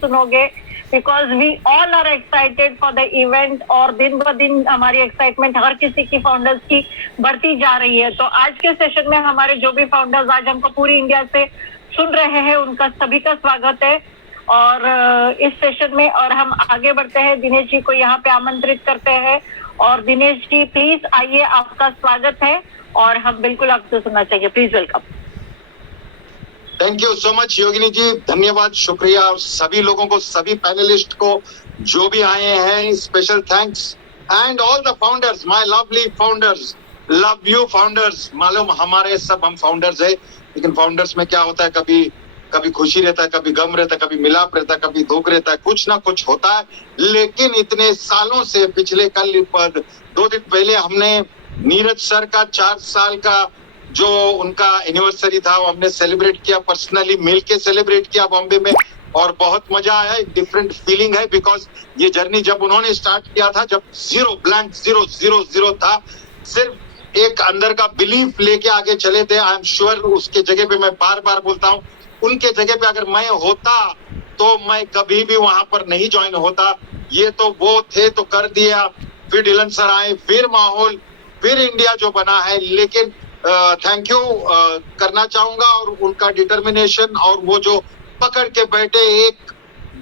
सुनोगे, because we all are excited for the event. और दिन ब दिन हमारी एक्साइटमेंट हर किसी की फाउंडर्स की बढ़ती जा रही है। तो आज के सेशन में हमारे जो भी फाउंडर्स आज हमको पूरी इंडिया से सुन रहे हैं, उनका सभी का स्वागत है और इस सेशन में। और हम आगे बढ़ते हैं, दिनेश जी को यहाँ पे आमंत्रित करते हैं। और दिनेश जी प्लीज आइए, आपका स्वागत है और हम बिल्कुल आपसे सुनना चाहिए। Please welcome. Thank you so much Yogini ji, धन्यवाद, शुक्रिया सभी लोगों को, सभी पैनलिस्ट को जो भी आए हैं, special thanks and all the founders, my lovely founders, love you founders. मालूम हमारे सब हम फाउंडर्स है, लेकिन फाउंडर्स में क्या होता है, कभी खुशी रहता है, कभी गम रहता है, कभी मिलाप रहता है, कभी दुख रहता है, कुछ ना कुछ होता है। लेकिन इतने सालों से, पिछले कल 2 दिन पहले हमने नीरज सर का 4 साल का जो उनका एनिवर्सरी था वो हमने सेलिब्रेट किया, पर्सनली मिलके सेलिब्रेट किया बॉम्बे में, और बहुत मजा आया। एक डिफरेंट फीलिंग है, बिकॉज ये जर्नी जब उन्होंने स्टार्ट किया था, जब ब्लैंक जीरो था, सिर्फ एक अंदर का बिलीफ लेके आगे चले थे। आई एम श्योर उसके जगह पे, मैं बार बार बोलता हूँ, उनके जगह पे अगर मैं होता तो मैं कभी भी वहां पर नहीं ज्वाइन होता। ये तो वो थे तो कर दिया, फिर डिलन सर आए, फिर माहौल, फिर इंडिया जो बना है। लेकिन थैंक यू करना चाहूंगा, और उनका डिटर्मिनेशन और वो जो पकड़ के बैठे एक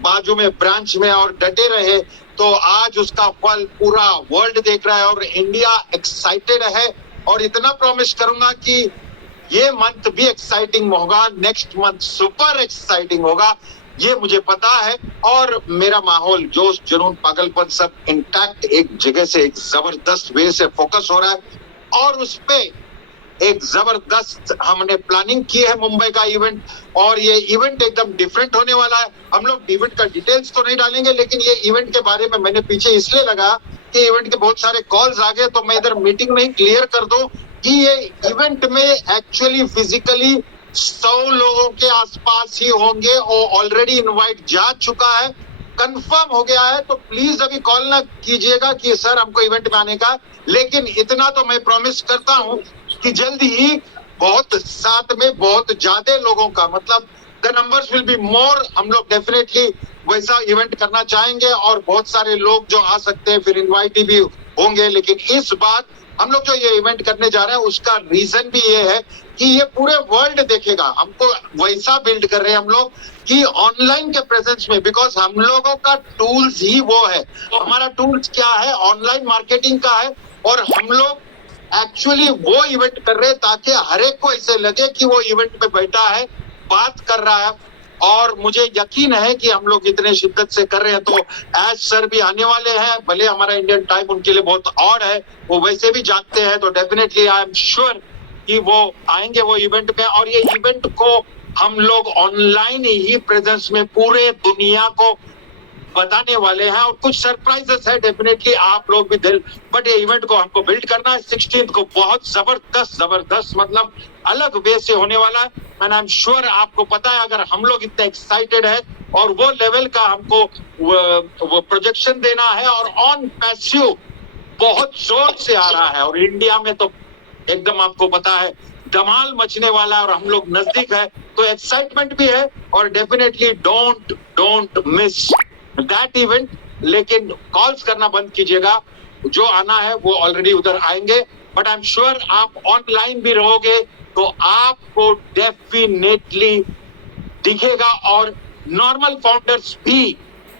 बाजू में ब्रांच में और डटे रहे, तो आज उसका फल पूरा वर्ल्ड देख रहा है और इंडिया एक्साइटेड है। और इतना प्रॉमिस करूंगा कि ये मंथ भी एक्साइटिंग होगा, नेक्स्ट मंथ सुपर एक्साइटिंग होगा, ये मुझे पता है। और मेरा माहौल, जोश, जुनून, पागलपन सब इंटैक्ट एक जगह से एक जबरदस्त वे से फोकस हो रहा है। और उस पे एक जबरदस्त हमने प्लानिंग की है मुंबई का इवेंट, और ये इवेंट एकदम डिफरेंट होने वाला है। हम लोग इवेंट का डिटेल्स तो नहीं डालेंगे, लेकिन ये इवेंट के बारे में मैंने पीछे इसलिए लगा कि इवेंट के बहुत सारे कॉल्स आ गए, तो मैं इधर मीटिंग में ही क्लियर कर दूं कि ये इवेंट में एक्चुअली फिजिकली 100 लोगों के आसपास ही होंगे, और ऑलरेडी इनवाइट जा चुका है, कंफर्म हो गया है। तो प्लीज अभी कॉल ना कीजिएगा कि सर हमको इवेंट में आने का, लेकिन इतना तो मैं प्रॉमिस करता हूं कि जल्दी ही बहुत साथ में बहुत ज्यादा लोगों का, मतलब the numbers will be more. हम लोग डेफिनेटली वैसा इवेंट करना चाहेंगे, और बहुत सारे लोग जो आ सकते हैं फिर इनवाइटी भी होंगे। लेकिन इस बार हम लोग जो ये इवेंट करने जा रहे हैं, उसका रीजन भी ये है कि ये पूरे वर्ल्ड देखेगा। हमको वैसा बिल्ड कर रहे हैं हम लोग कि ऑनलाइन के प्रेजेंस में, बिकॉज हम लोगों का टूल्स ही वो है। हमारा टूल्स क्या है? ऑनलाइन मार्केटिंग का है, और हम लोग एक्चुअली वो इवेंट कर रहे हैं ताकि हर एक को ऐसे लगे कि वो इवेंट में बैठा है, बात कर रहा है। और मुझे यकीन है कि हम लोग इतने शिद्दत से कर रहे हैं, तो एज सर भी आने वाले हैं। भले हमारा इंडियन टाइम उनके लिए बहुत ऑड है, वो वैसे भी जागते हैं, तो डेफिनेटली आई एम श्योर कि वो आएंगे वो इवेंट में। और ये इवेंट को हम लोग ऑनलाइन ही प्रेजेंस में पूरे दुनिया को बताने वाले हैं, और कुछ सरप्राइजेस है डेफिनेटली, आप लोग भी दिल। बट ये इवेंट को हमको बिल्ड करना है 16 को, बहुत जबरदस्त मतलब अलग वे से होने वाला है। एंड आई एम श्योर आपको पता है, अगर हम लोग इतने एक्साइटेड है और वो लेवल का हमको वो प्रोजेक्शन देना है, और ऑन पैसिव बहुत जोर से आ रहा है, और इंडिया में तो एकदम आपको पता है धमाल मचने वाला है, और हम लोग नजदीक है, तो एक्साइटमेंट भी है। और definitely don't miss that event. लेकिन कॉल्स करना बंद कीजिएगा, जो आना है वो ऑलरेडी उधर आएंगे। बट आई एम श्योर आप ऑनलाइन भी रहोगे तो आपको डेफिनेटली दिखेगा, और नॉर्मल फाउंडर्स भी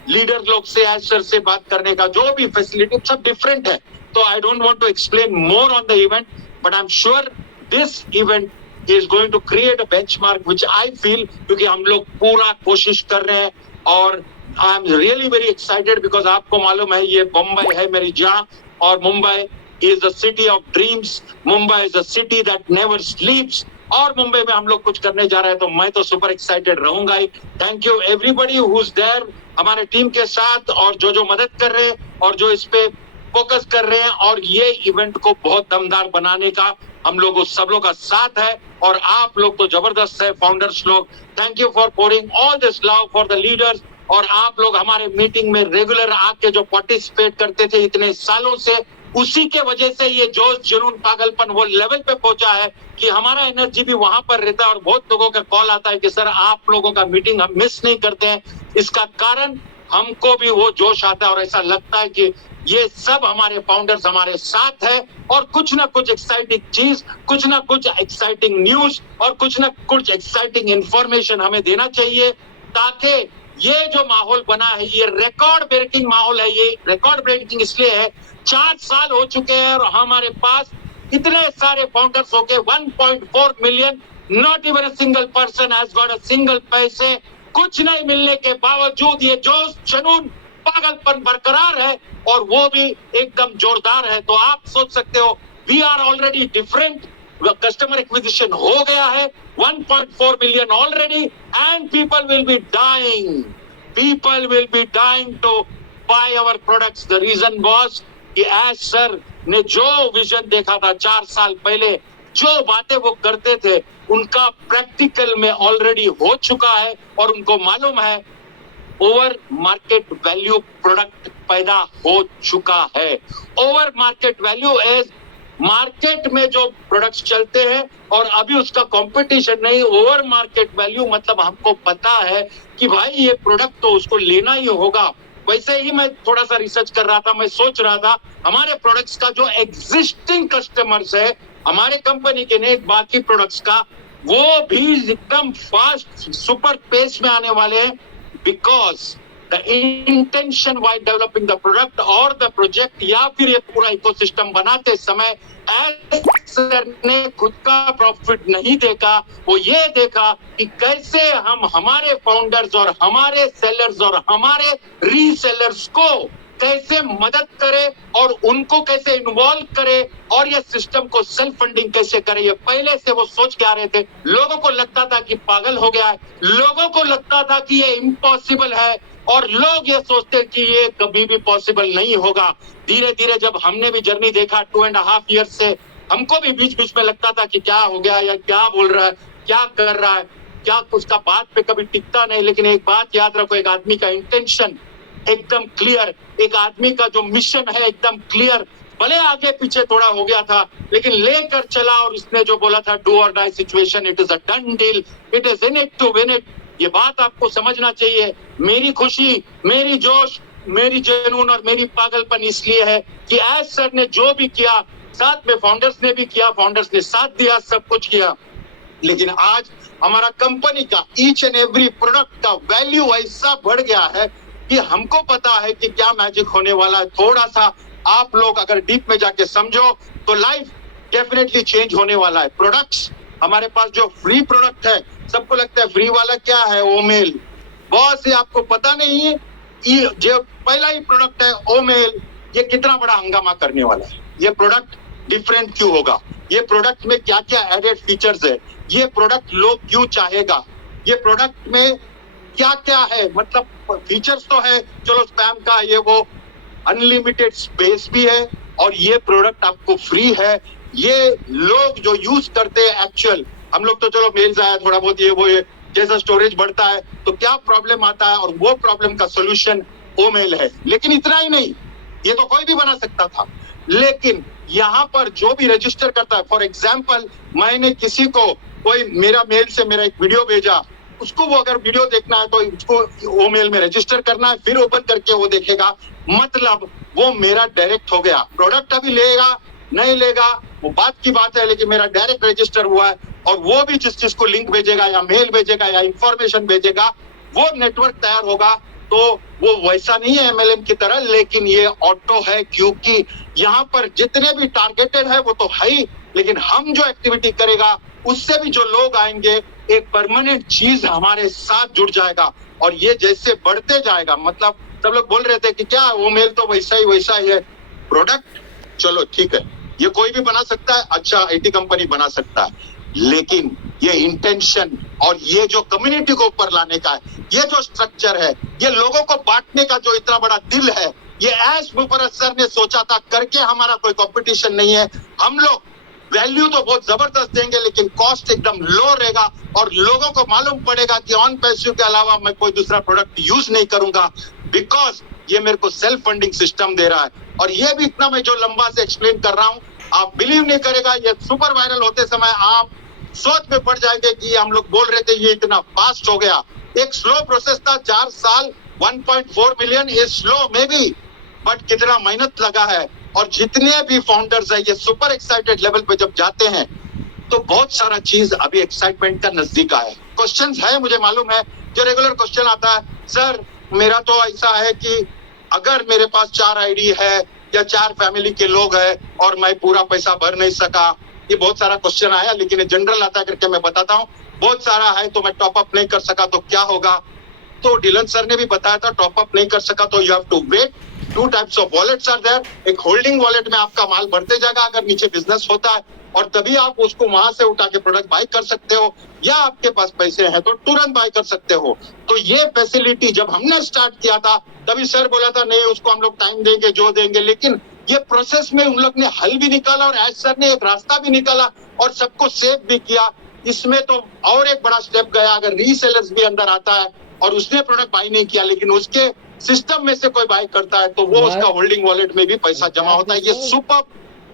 लीडर लोग से, सर से बात करने का जो भी फैसिलिटी सब डिफरेंट है। तो I don't want to explain more on the event, but I am sure this event is going to create a benchmark which I feel, क्योंकि हम लोग पूरा कोशिश कर रहे हैं। और I am really very excited, because आपको मालूम है ये मुंबई है मेरी जान, और Mumbai is the city of dreams, Mumbai is the city that never sleeps. और मुंबई में हम लोग कुछ करने जा रहे हैं, तो मैं तो सुपर एक्साइटेड रहूंगा ही। Thank you everybody who is there हमारे टीम के साथ, और जो मदद कर रहे हैं और जो इस पे फोकस कर रहे हैं, और ये इवेंट को बहुत दमदार बनाने का हम लोग सब लोग का साथ है। और आप लोग तो जबरदस्त है फाउंडर्स लोग, thank you for pouring all this love for the leaders. और आप लोग हमारे मीटिंग में रेगुलर आके जो पार्टिसिपेट करते थे इतने सालों से, उसी के वजह से ये जोश, जुनून, पागलपन वो लेवल पे पहुंचा है कि हमारा एनर्जी भी वहां पर रहता है। और बहुत लोगों का कॉल आता है कि सर आप लोगों का मीटिंग हम मिस नहीं करते हैं, इसका कारण हमको भी वो जोश आता है और ऐसा लगता है कि ये सब हमारे फाउंडर्स हमारे साथ है और कुछ ना कुछ एक्साइटिंग चीज, कुछ ना कुछ एक्साइटिंग न्यूज और कुछ ना कुछ एक्साइटिंग इंफॉर्मेशन हमें देना चाहिए, ताकि ये जो माहौल बना है ये रिकॉर्ड ब्रेकिंग माहौल है। ये रिकॉर्ड ब्रेकिंग इसलिए है 4 साल हो चुके हैं और हमारे पास इतने सारे फाउंडर्स हो गए, 1.4 million, not even a single person has got a single पैसे। कुछ नहीं मिलने के बावजूद ये जोश, जुनून, पागलपन बरकरार है और वो भी एकदम जोरदार है। तो आप सोच सकते हो we are already different, customer acquisition हो गया है 1.4 million already and people will be dying to buy our products. The reason was कि एज सर ने जो विजन देखा था 4 साल पहले, जो बातें वो करते थे उनका प्रैक्टिकल में ऑलरेडी हो चुका है और उनको मालूम है ओवर मार्केट वैल्यू प्रोडक्ट पैदा हो चुका है। Over market value is market में जो प्रोडक्ट्स चलते हैं और अभी उसका कंपटीशन नहीं। ओवर मार्केट वैल्यू मतलब हमको पता है कि भाई ये प्रोडक्ट तो उसको लेना ही होगा। वैसे ही मैं थोड़ा सा रिसर्च कर रहा था, मैं सोच रहा था हमारे प्रोडक्ट्स का जो एग्जिस्टिंग कस्टमर्स है हमारे कंपनी के नहीं बाकी प्रोडक्ट्स का, वो भी एकदम फास्ट सुपर पेस में आने वाले हैं, because the intention while developing the product और द प्रोजेक्ट या फिर ये पूरा इकोसिस्टम बनाते समय सर ने खुद का प्रॉफिट नहीं देखा, वो ये देखा कि कैसे हम हमारे फाउंडर्स और हमारे सेलर्स और हमारे रीसेलर्स को कैसे मदद करे और उनको कैसे इन्वॉल्व करे और ये सिस्टम को सेल्फ फंडिंग कैसे करे। ये पहले से वो सोच के आ रहे थे। लोगों को लगता था कि पागल हो गया है, लोगों को लगता था कि ये इम्पॉसिबल है और लोग ये सोचते कि ये कभी भी पॉसिबल नहीं होगा। धीरे धीरे जब हमने भी जर्नी देखा 2.5 ईयर से, हमको भी बीच बीच में लगता था कि क्या हो गया या क्या बोल रहा है, क्या कर रहा है, क्या उसका बात पे कभी टिकता नहीं। लेकिन एक बात याद रखो, एक आदमी का इंटेंशन एकदम क्लियर, एक आदमी का जो मिशन है एकदम क्लियर, भले आगे पीछे थोड़ा हो गया था लेकिन लेकर चला और इसने जो बोला था do or die situation, it is a done deal, it is in it to win it. ये बात आपको समझना चाहिए। मेरी खुशी, मेरी जोश, मेरी जुनून और मेरी पागलपन इसलिए है कि एज सर ने जो भी किया साथ में फाउंडर्स ने भी किया, फाउंडर्स ने साथ दिया, सब कुछ किया। लेकिन आज हमारा कंपनी का ईच एंड एवरी प्रोडक्ट का वैल्यू ऐसा बढ़ गया है कि हमको पता है कि क्या मैजिक होने वाला है। थोड़ा सा आप लोग अगर डीप में जाके समझो तो लाइफ डेफिनेटली चेंज होने वाला है। प्रोडक्ट्स हमारे पास जो फ्री प्रोडक्ट है, सबको लगता है फ्री वाला क्या है, ओमेल। बहुत से आपको पता नहीं है ये जो पहला ही प्रोडक्ट है ओमेल, ये कितना बड़ा हंगामा करने वाला है। ये प्रोडक्ट डिफरेंट क्यों होगा, ये प्रोडक्ट में क्या क्या एडेड फीचर्स है, ये प्रोडक्ट लोग क्यों चाहेगा, ये प्रोडक्ट में क्या क्या है। मतलब फीचर्स तो है, चलो स्पैम का ये वो, अनलिमिटेड स्पेस भी है और ये प्रोडक्ट आपको फ्री है। ये लोग जो यूज करते हैं एक्चुअल, हम लोग तो चलो मेल्स आया थोड़ा बहुत ये वो, ये जैसा स्टोरेज बढ़ता है तो क्या प्रॉब्लम आता है और वो प्रॉब्लम का सोल्यूशन ओमेल है। लेकिन इतना ही नहीं, ये तो कोई भी बना सकता था, लेकिन यहाँ पर जो भी रजिस्टर करता है, फॉर एग्जाम्पल मैंने किसी को कोई मेरा मेल से मेरा एक वीडियो भेजा, उसको वो अगर वीडियो देखना है तो उसको वो मेल में रजिस्टर करना है, फिर ओपन करके वो देखेगा। मतलब वो मेरा डायरेक्ट हो गया। प्रोडक्ट अभी लेगा नहीं लेगा वो बात की बात है, लेकिन मेरा डायरेक्ट रजिस्टर हुआ है और वो भी जिस चीज को लिंक भेजेगा या मेल भेजेगा या इंफॉर्मेशन भेजेगा वो नेटवर्क तैयार होगा। तो वो वैसा नहीं है एमएलएम की तरह, लेकिन ये ऑटो है क्योंकि यहाँ पर जितने भी टारगेटेड है वो तो है ही, लेकिन हम जो एक्टिविटी करेगा उससे भी जो लोग आएंगे एक परमानेंट चीज हमारे साथ जुड़ जाएगा और ये जैसे बढ़ते जाएगा। मतलब सब लोग बोल रहे थे कि क्या वो मेल तो वैसा ही है, प्रोडक्ट चलो ठीक है ये कोई भी बना सकता है, अच्छा आईटी कंपनी बना सकता है, लेकिन ये इंटेंशन और ये जो कम्युनिटी को ऊपर लाने का है, ये जो स्ट्रक्चर है, ये लोगों को बांटने का जो इतना बड़ा दिल है, ये एस मुफर्रत सर ने सोचा था करके। हमारा कोई कंपटीशन नहीं है, हम लोग वैल्यू तो बहुत जबरदस्त देंगे लेकिन कॉस्ट एकदम लो रहेगा और लोगों को मालूम पड़ेगा कि ऑन पैसिव के अलावा मैं कोई दूसरा प्रोडक्ट यूज नहीं करूंगा, बिकॉज ये मेरे को सेल्फ फंडिंग सिस्टम दे रहा है। और ये भी इतना मैं जो लंबा से एक्सप्लेन कर रहा हूँ, आप बिलीव नहीं करेगा, ये सुपर वायरल होते समय आप सोच में पड़ जाएंगे कि हम लोग बोल रहे थे ये इतना फास्ट हो गया, एक स्लो प्रोसेस था, 4 साल 1.4 million is slow may be, but कितना मेहनत लगा है। और जितने भी फाउंडर्स है ये सुपर एक्साइटेड लेवल पे जब जाते हैं तो बहुत सारा चीज अभी एक्साइटमेंट का नजदीक आया है। क्वेश्चंस है, मुझे मालूम है, जो रेगुलर क्वेश्चन आता है, सर मेरा तो ऐसा है कि अगर मेरे पास 4 आईडी है या 4 फैमिली के लोग हैं और मैं पूरा पैसा भर नहीं सका, ये बहुत सारा क्वेश्चन आया, लेकिन जनरल आता है करके मैं बताता हूँ। बहुत सारा है तो मैं टॉप अप नहीं कर सका तो क्या होगा? तो डिलन सर ने भी बताया था, टॉप अप नहीं कर सका तो you have to wait. 2 types of wallets are there. एक होल्डिंग वॉलेट में आपका माल बढ़ते जाएगा अगर नीचे बिजनेस होता है, और तभी आप उसको वहां से उठा के प्रोडक्ट बाय कर सकते हो, या आपके पास पैसे हैं तो तुरंत बाय कर सकते हो। तो ये फैसिलिटी जब हमने स्टार्ट किया था तभी सर बोला था नहीं उसको हम लोग टाइम देंगे, जो देंगे, लेकिन ये प्रोसेस में उन लोग ने हल भी निकाला और एज सर ने एक रास्ता भी निकाला और सबको सेव भी किया। इसमें तो और एक बड़ा स्टेप गया, अगर रीसेलर्स भी अंदर आता है और उसने प्रोडक्ट बाय नहीं किया लेकिन उसके सिस्टम में से कोई बाय करता है तो वो उसका होल्डिंग वॉलेट में भी पैसा जमा होता है। ये सुपर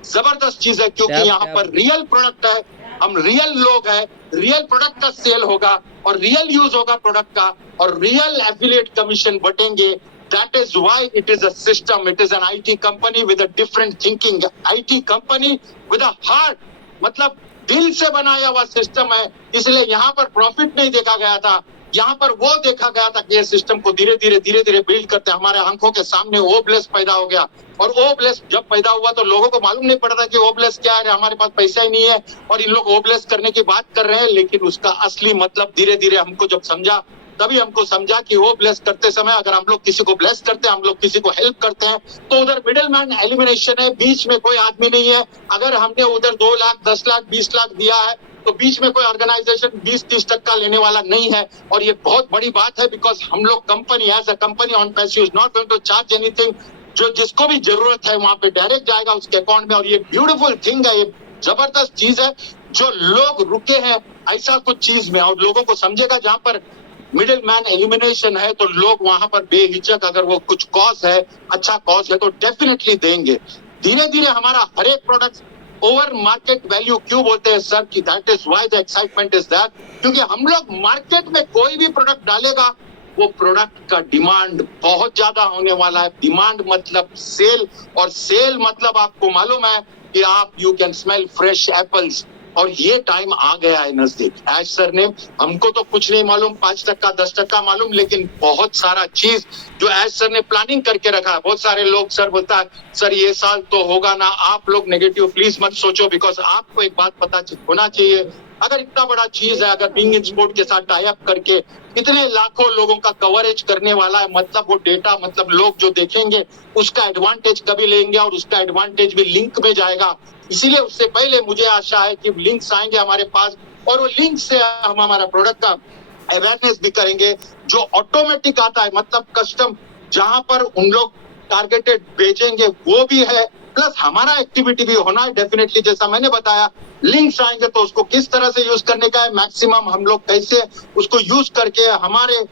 जबरदस्त चीज है, क्योंकि यहाँ पर रियल प्रोडक्ट है, हम रियल लोग हैं, रियल प्रोडक्ट का सेल होगा और रियल यूज होगा प्रोडक्ट का, और रियल एफिलिएट कमीशन बटेंगे। That is why it is a system. It is an IT company with a different thinking. IT company with a heart, मतलब दिल से बनाया हुआ सिस्टम है, इसलिए यहाँ पर प्रॉफिट नहीं देखा गया था, यहाँ पर वो देखा गया था कि ये सिस्टम को धीरे धीरे बिल्ड करते हैं। हमारे आंखों के सामने ओब्लेस पैदा हो गया, और ओब्लेस जब पैदा हुआ तो लोगों को मालूम नहीं पड़ता कि ओब्लेस क्या है, हमारे पास पैसा ही नहीं है और इन लोग ओब्लेस करने की बात कर रहे हैं। लेकिन उसका असली मतलब धीरे धीरे हमको जब समझा, तभी हमको समझा कि वो ब्लेस करते समय अगर हम लोग किसी को ब्लेस करते हैं, हम लोग किसी को हेल्प करते हैं, तो उधर मिडिल मैन एलिमिनेशन है, बीच में कोई आदमी नहीं है। अगर हमने उधर 2 लाख 10 लाख 20 लाख दिया है तो बीच में कोई ऑर्गेनाइजेशन 20-30% लेने वाला नहीं है, और ये बहुत बड़ी बात है। बिकॉज हम लोग company as a company on passive is not going to charge anything. जो जिसको भी जरूरत है वहां पे डायरेक्ट जाएगा उसके अकाउंट में, और ये ब्यूटीफुल थिंग है, ये जबरदस्त चीज है। जो लोग रुके हैं ऐसा कुछ चीज में और लोगों को समझेगा, जहां पर मिडिल मैन एलिमिनेशन है तो लोग वहां पर बेहिचक, अगर वो कुछ कॉज है, अच्छा कॉज है तो डेफिनेटली देंगे। धीरे धीरे हमारा हर एक प्रोडक्ट ओवर मार्केट वैल्यू क्यों बोलते हैं सर, कि that is why the excitement is that, क्योंकि हम लोग मार्केट में कोई भी प्रोडक्ट डालेगा वो प्रोडक्ट का डिमांड बहुत ज्यादा होने वाला है। डिमांड मतलब सेल, और सेल मतलब आपको मालूम है कि आप you can smell fresh apples, और ये टाइम आ गया है नजदीक। एज सर ने, हमको तो कुछ नहीं मालूम, 5% 10% मालूम, लेकिन बहुत सारा चीज जो एज सर ने प्लानिंग करके रखा है। बहुत सारे लोग सर बोलता है सर ये साल तो होगा ना, आप लोग नेगेटिव प्लीज मत सोचो, बिकॉज आपको एक बात पता होना चाहिए, अगर इतना बड़ा चीज है, अगर बीइंग इन स्पोर्ट के साथ टाई अप करके इतने लाखों लोगों का कवरेज करने वाला है, मतलब वो डेटा, मतलब लोग जो देखेंगे उसका एडवांटेज कभी लेंगे और उसका एडवांटेज भी लिंक में जाएगा। इसीलिए उससे पहले मुझे आशा है कि लिंक्स आएंगे हमारे पास, और वो लिंक से हम हमारा प्रोडक्ट का अवेयरनेस भी करेंगे, जो ऑटोमेटिक आता है, मतलब कस्टम, जहां पर उन लोग टारगेटेड भेजेंगे वो भी है, प्लस हमारा एक्टिविटी भी होना है डेफिनेटली। जैसा मैंने बताया, लिंक्स आएंगे तो उसको किस तरह से यूज करने का है, मैक्सिमम हम लोग कैसे उसको यूज करके हमारे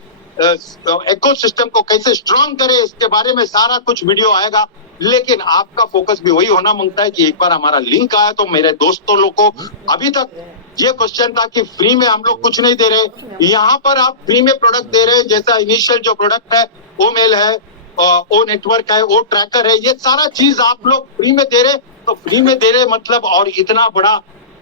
इकोसिस्टम को कैसे स्ट्रॉन्ग करें, इसके बारे में सारा कुछ वीडियो आएगा। लेकिन आपका फोकस भी वही होना मांगता है कि एक बार हमारा लिंक आया तो मेरे दोस्तों लोग को, अभी तक ये क्वेश्चन था कि फ्री में हम लोग कुछ नहीं दे रहे, यहाँ पर आप फ्री में प्रोडक्ट दे रहे हैं। जैसा इनिशियल जो प्रोडक्ट है, ओ मेल है, ओ नेटवर्क है, ओ ट्रैकर है, ये सारा चीज आप लोग फ्री में दे रहे, तो फ्री में दे रहे मतलब, और इतना बड़ा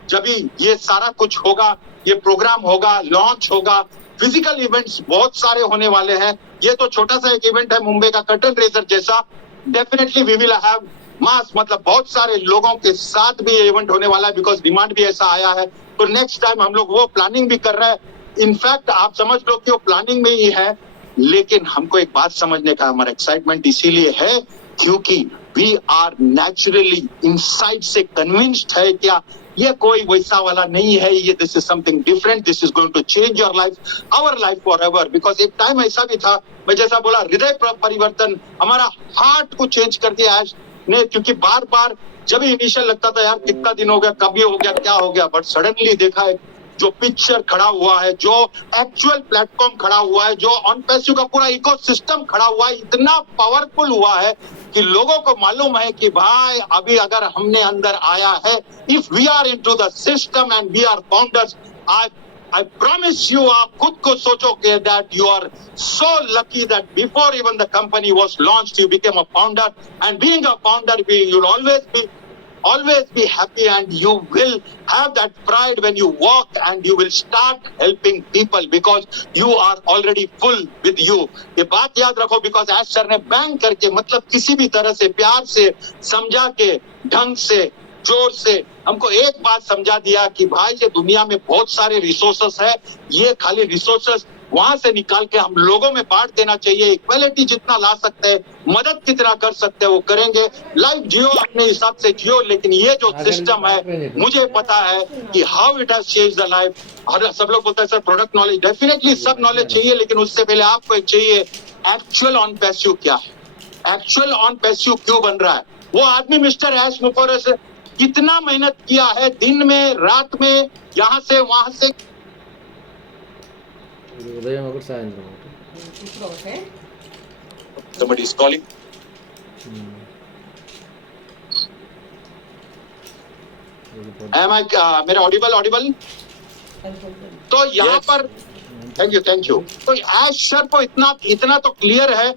जब ये सारा कुछ होगा, ये प्रोग्राम होगा, लॉन्च होगा, फिजिकल इवेंट्स बहुत सारे होने वाले हैं। ये तो छोटा सा एक इवेंट है मुंबई का कर्टन रेजर जैसा, definitely we will have mass, मतलब बहुत सारे लोगों के साथ भी ये इवेंट होने वाला है, बिकॉज डिमांड भी ऐसा आया है। तो नेक्स्ट टाइम हम लोग वो प्लानिंग भी कर रहे हैं। इनफैक्ट आप समझ लो कि वो प्लानिंग में ही है, लेकिन हमको एक बात समझने का हमारा एक्साइटमेंट इसीलिए है क्योंकि वी आर नेचुरली इनसाइड से कन्विंस्ड है क्या ये कोई वैसा वाला नहीं है, ये this is something different, this is going to change your life, our life forever. बिकॉज एक टाइम ऐसा भी था, मैं जैसा बोला, हृदय परिवर्तन, हमारा हार्ट को चेंज कर दिया आज ने, क्योंकि बार बार जब इनिशियल लगता था यार कितना दिन हो गया, कब ये हो गया, क्या हो गया, बट सडनली देखा है जो पिक्चर खड़ा हुआ है, जो एक्चुअल प्लेटफॉर्म खड़ा हुआ है, जो ऑन पैसिव का पूरा इकोसिस्टम खड़ा हुआ है, इतना पावरफुल हुआ है कि लोगों को मालूम है कि भाई अभी अगर हमने अंदर आया है, if we are into the system and we are founders, आज I promise you, आप खुद को सोचोगे that you are so lucky that before even the company was launched, you became a founder. And being a founder, you'll always be happy, and you will have that pride when you walk and you will start helping people because you are already full with you. ये बात याद रखो, because आज sir ने bank करके मतलब किसी भी तरह से प्यार से समझा के ढंग से जोर से हमको एक बात समझा दिया कि भाई ये दुनिया में बहुत सारे रिसोर्सेस है, ये खाली रिसोर्सेस वहां से निकाल के हम लोगों में बांट देना चाहिए। इक्वालिटी जितना ला सकते हैं, मदद कितना कर सकते हैं वो करेंगे। लाइफ जियो अपने हिसाब से जियो, लेकिन ये जो सिस्टम है मुझे पता है कि how it has change the life. और सब लोग बोलते हैं सर प्रोडक्ट नॉलेज, डेफिनेटली सब नॉलेज चाहिए, लेकिन उससे पहले आपको एक चाहिए एक्चुअल ऑन पैसिव क्या है, एक्चुअल ऑन पैसिव क्यों बन रहा है। वो आदमी मिस्टर ऐश मुफर्रस कितना मेहनत किया है, दिन में रात में, यहाँ से वहां से। ఉదయం ఒకటి సాయంత్రం ఒకటి Somebody is calling. Am I मेरा ऑडिबल? तो यहाँ पर थैंक यू। तो ऐश सर को इतना तो क्लियर है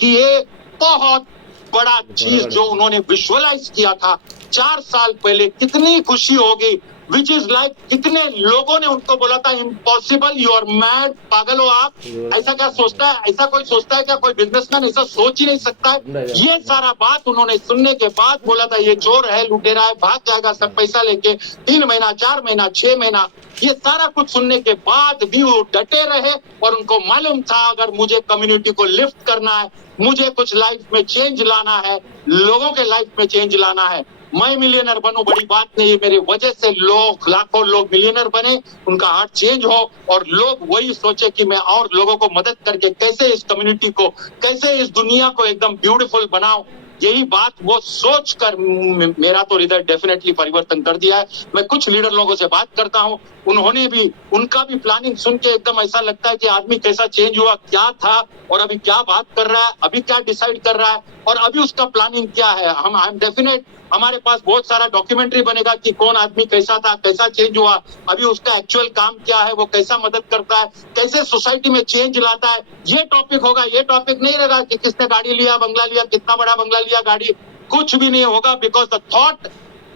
कि ये बहुत बड़ा चीज जो उन्होंने विजुअलाइज किया था 4 साल पहले, कितनी खुशी होगी। विच इज लाइक कितने लोगों ने उनको बोला था इम्पॉसिबल, यू आर मैड, पागल हो आप, ऐसा क्या सोचता है, ऐसा कोई सोचता है क्या, कोई बिजनेसमैन ऐसा सोच ही नहीं सकता है। ये सारा बात उन्होंने सुनने के बाद बोला था ये चोर है, लुटेरा है, भाग जाएगा सब पैसा लेके, 3 महीना 4 महीना 6 महीना, ये सारा कुछ सुनने के बाद भी वो डटे रहे। और उनको मालूम था अगर मुझे कम्युनिटी को लिफ्ट करना है, मुझे कुछ लाइफ में चेंज लाना है, लोगों के लाइफ में चेंज लाना है, मैं मिलियनर बनूं बड़ी बात नहीं है, मेरी वजह से लोग, लाखों लोग मिलियनर बने, उनका हार्ट चेंज हो और लोग वही सोचे कि मैं और लोगों को मदद करके कैसे इस कम्युनिटी को, कैसे इस दुनिया को एकदम ब्यूटीफुल बनाऊं। यही बात वो सोच कर मेरा तो हृदय डेफिनेटली परिवर्तन कर दिया है। मैं कुछ लीडर लोगों से बात करता हूँ, उन्होंने भी, उनका भी प्लानिंग सुन के एकदम ऐसा लगता है कि आदमी कैसा चेंज हुआ, क्या था और अभी क्या बात कर रहा है, अभी क्या डिसाइड कर रहा है और अभी उसका प्लानिंग क्या है। हम आई एम डेफिनेट, हमारे पास बहुत सारा डॉक्यूमेंट्री बनेगा कि कौन आदमी कैसा था, कैसा चेंज हुआ, अभी उसका एक्चुअल काम क्या है, वो कैसा मदद करता है, कैसे सोसाइटी में चेंज लाता है। ये टॉपिक होगा, ये टॉपिक नहीं रहेगा कि किसने गाड़ी लिया, बंगला लिया, कितना बड़ा बंगला लिया, गाड़ी, कुछ भी नहीं होगा। Because the thought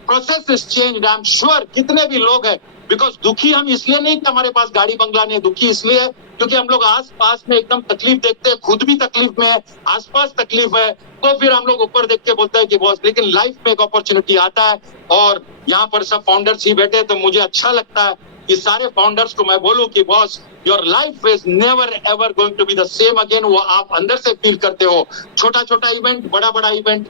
process is changed. I am sure कितने भी लोग हैं, बिकॉज दुखी हम इसलिए नहीं कि हमारे पास गाड़ी बंगला नहीं, दुखी इसलिए है क्योंकि हम लोग आस पास में एकदम तकलीफ देखते हैं, खुद भी तकलीफ में है, आसपास तकलीफ है, तो फिर हम लोग ऊपर देख के बोलते हैं कि बॉस। लेकिन लाइफ में एक अपॉर्चुनिटी आता है और यहाँ पर सब फाउंडर्स ही बैठे, तो मुझे अच्छा लगता है कि सारे फाउंडर्स को मैं बोलूं कि boss your life is never ever going to be the same again. वो आप अंदर से फील करते हो। छोटा छोटा इवेंट, बड़ा बड़ा इवेंट,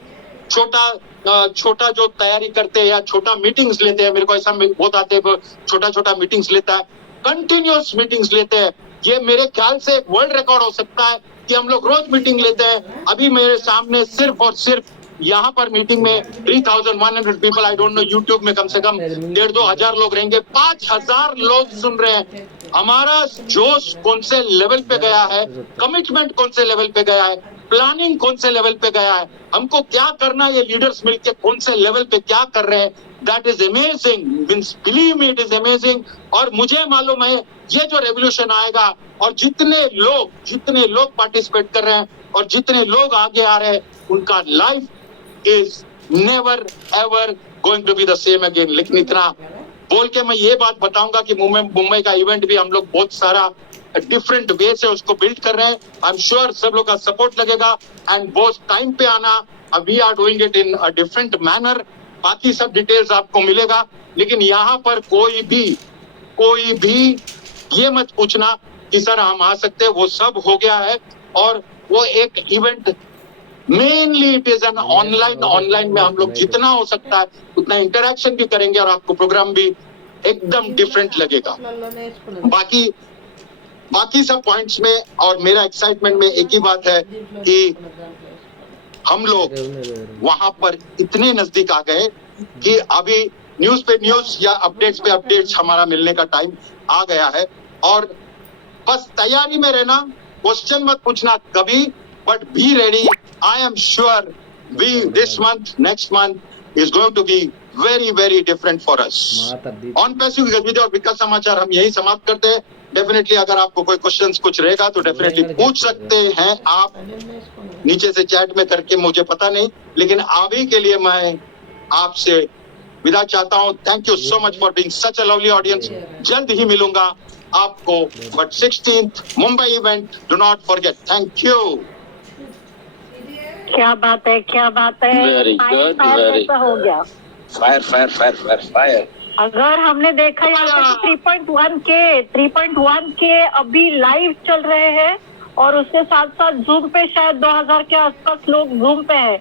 छोटा जो तैयारी करते हैं या छोटा मीटिंग्स लेते हैं, मेरे को ऐसा बहुत आते हैं, छोटा छोटा मीटिंग्स लेता है, कंटिन्यूअस मीटिंग्स लेते हैं। ये मेरे ख्याल से एक वर्ल्ड रिकॉर्ड हो सकता है कि हम लोग रोज मीटिंग लेते हैं। अभी मेरे सामने सिर्फ और सिर्फ यहाँ पर मीटिंग में 3100 people, I don't know, YouTube में कम से कम 1,500-2 हजार लोग रहेंगे, 5000 लोग सुन रहे हैं। हमारा जोश कौन से लेवल पे गया है, कमिटमेंट कौन से लेवल पे गया है, प्लानिंग कौन से लेवल पे गया है, हमको क्या करना है, ये लीडर्स मिलके कौन से लेवल पे क्या कर रहे हैं। That is amazing, means believe me, it is amazing. और मुझे मालूम है ये जो रेवोल्यूशन आएगा और जितने लोग पार्टिसिपेट कर रहे हैं और जितने लोग आगे आ रहे हैं, उनका life is never ever going to be the same again. लेकिन इतना बोल के मैं ये बात बताऊंगा कि मुंबई का इवेंट भी हम लोग बहुत सारा डिफरेंट वे से उसको बिल्ड कर रहे हैं। आई एम श्योर सब लोग का सपोर्ट लगेगा एंड बहुत टाइम पे आना। We are doing it in a different manner. बाकी सब डिटेल्स आपको मिलेगा, लेकिन यहाँ पर कोई भी ये मत पूछना कि सर हम आ सकते हैं, वो सब हो गया है। और वो एक event mainly it is an online में हम लोग जितना हो सकता है उतना इंटरेक्शन भी करेंगे और आपको प्रोग्राम भी एकदम डिफरेंट लगेगा। बाकी सब पॉइंट्स में और मेरा एक्साइटमेंट में एक ही बात है कि हम लोग वहां पर इतने नजदीक आ गए कि अभी न्यूज पे न्यूज या अपडेट्स पे अपडेट्स हमारा मिलने का टाइम आ गया है। और बस तैयारी में रहना, क्वेश्चन मत पूछना कभी, but be ready. I am sure we this month, next month is going to be very very different for us. माता दी ऑन पैसिव की गतिविधि और विकास समाचार हम यही समाप्त करते हैं। डेफिनेटली अगर आपको कोई क्वेश्चंस कुछ रहेगा तो डेफिनेटली पूछ सकते हैं आप, नीचे से चैट में करके, मुझे पता नहीं, लेकिन अभी के लिए मैं आपसे विदा चाहता हूं। Thank you so much for being such a lovely audience. जल्द ही मिलूंगा आपको, but 16th Mumbai event do not forget. Thank you. क्या बात है, क्या बात है। Very fire good, fire very कैसा हो गया। फायर। अगर हमने देखा यहाँ पे 3.1 के अभी लाइव चल रहे हैं और उसके साथ साथ जूम पे शायद 2000 के आसपास लोग जूम पे है।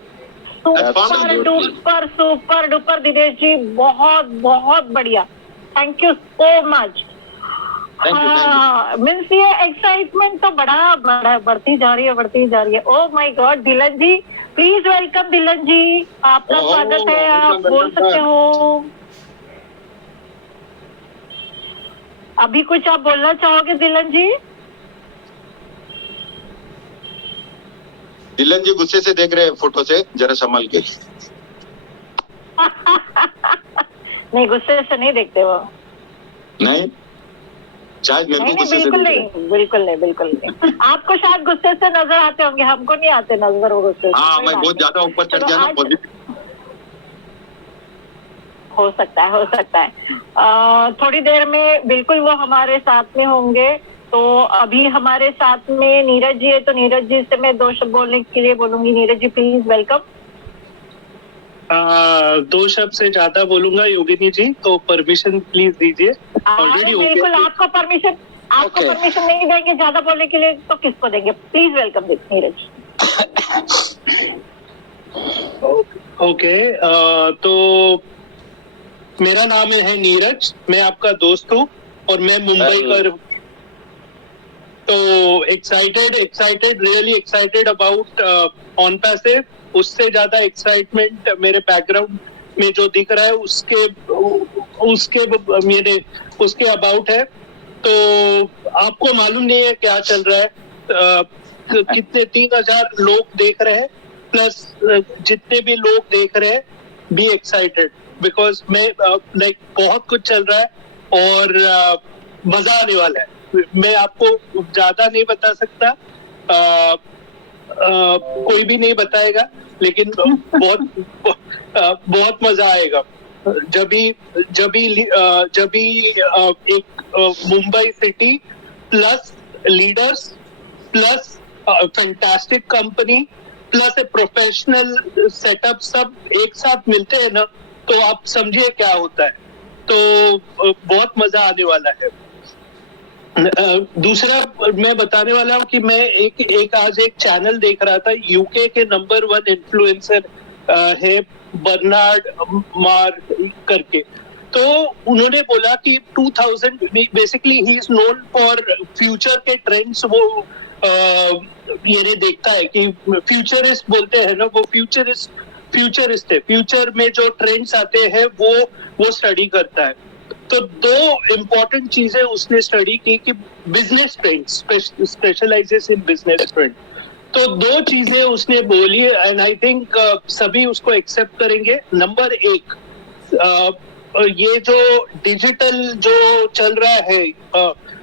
सुपर डुपर दिनेश जी, बहुत बहुत बढ़िया, thank you so much. Means ये एक्साइटमेंट तो बढ़ती जा रही है। ओह माय गॉड, दिलन जी प्लीज वेलकम। दिलन जी आपका स्वागत है, आप बोल सकते हो। अभी कुछ आप बोलना चाहोगे दिलन जी? दिलन जी गुस्से से देख रहे हैं फोटो से, जरा संभल के। नहीं, गुस्से से नहीं देखते वो। नहीं, शायद मेरे को गुस्से से बिल्कुल देख रहे नहीं, बिल्कुल नहीं। आपको शायद गुस्से से नजर आते होंगे, हमको नहीं आते नजर वो गुस्से से। हाँ, मैं बहुत ज्यादा ऊपर चढ़ गया ना, पॉजिटिव हो सकता है। थोड़ी देर में बिल्कुल वो हमारे साथ में होंगे। तो अभी हमारे साथ में नीरज जी है, तो नीरज जी से मैं 2 शब्द बोलने के लिए बोलूंगी। Neeraj ji please welcome. 2 शब्द से ज्यादा बोलूंगा योगिनी जी, तो परमिशन प्लीज दीजिए। ऑलरेडी बिल्कुल, आपको परमिशन नहीं देंगे ज्यादा बोलने के लिए, तो किसको देंगे? Please welcome Neeraj. ओके, तो मेरा नाम है नीरज, मैं आपका दोस्त हूँ और मैं मुंबई का। तो excited really excited about on passive. उससे ज्यादा एक्साइटमेंट मेरे बैकग्राउंड में जो दिख रहा है उसके अबाउट है। तो आपको मालूम नहीं है क्या चल रहा है। कितने 3000 लोग देख रहे हैं, प्लस जितने भी लोग देख रहे हैं, बी एक्साइटेड बिकॉज बहुत कुछ चल रहा है और मजा आने वाला है। मैं आपको ज्यादा नहीं बता सकता, कोई भी नहीं बताएगा, लेकिन बहुत मजा आएगा जब भी एक Mumbai city plus leaders plus fantastic company plus a professional setup सब एक साथ मिलते हैं ना, तो आप समझिए क्या होता है। तो बहुत मजा आने वाला है। दूसरा मैं बताने वाला हूँ कि मैं आज एक चैनल देख रहा था, यूके के नंबर 1 इन्फ्लुएंसर है बर्नार्ड मार करके। तो उन्होंने बोला कि 2000 basically he is known for future के ट्रेंड्स। वो ये देखता है कि फ्यूचरिस्ट बोलते हैं ना, वो फ्यूचरिस्ट है। फ्यूचर में जो ट्रेंड्स आते हैं वो स्टडी करता है। तो 2 इम्पोर्टेंट चीजें उसने स्टडी की कि business trends, specialises in business trend. तो 2 चीजें उसने बोली एंड आई थिंक सभी उसको एक्सेप्ट करेंगे। नंबर 1, ये जो डिजिटल जो चल रहा है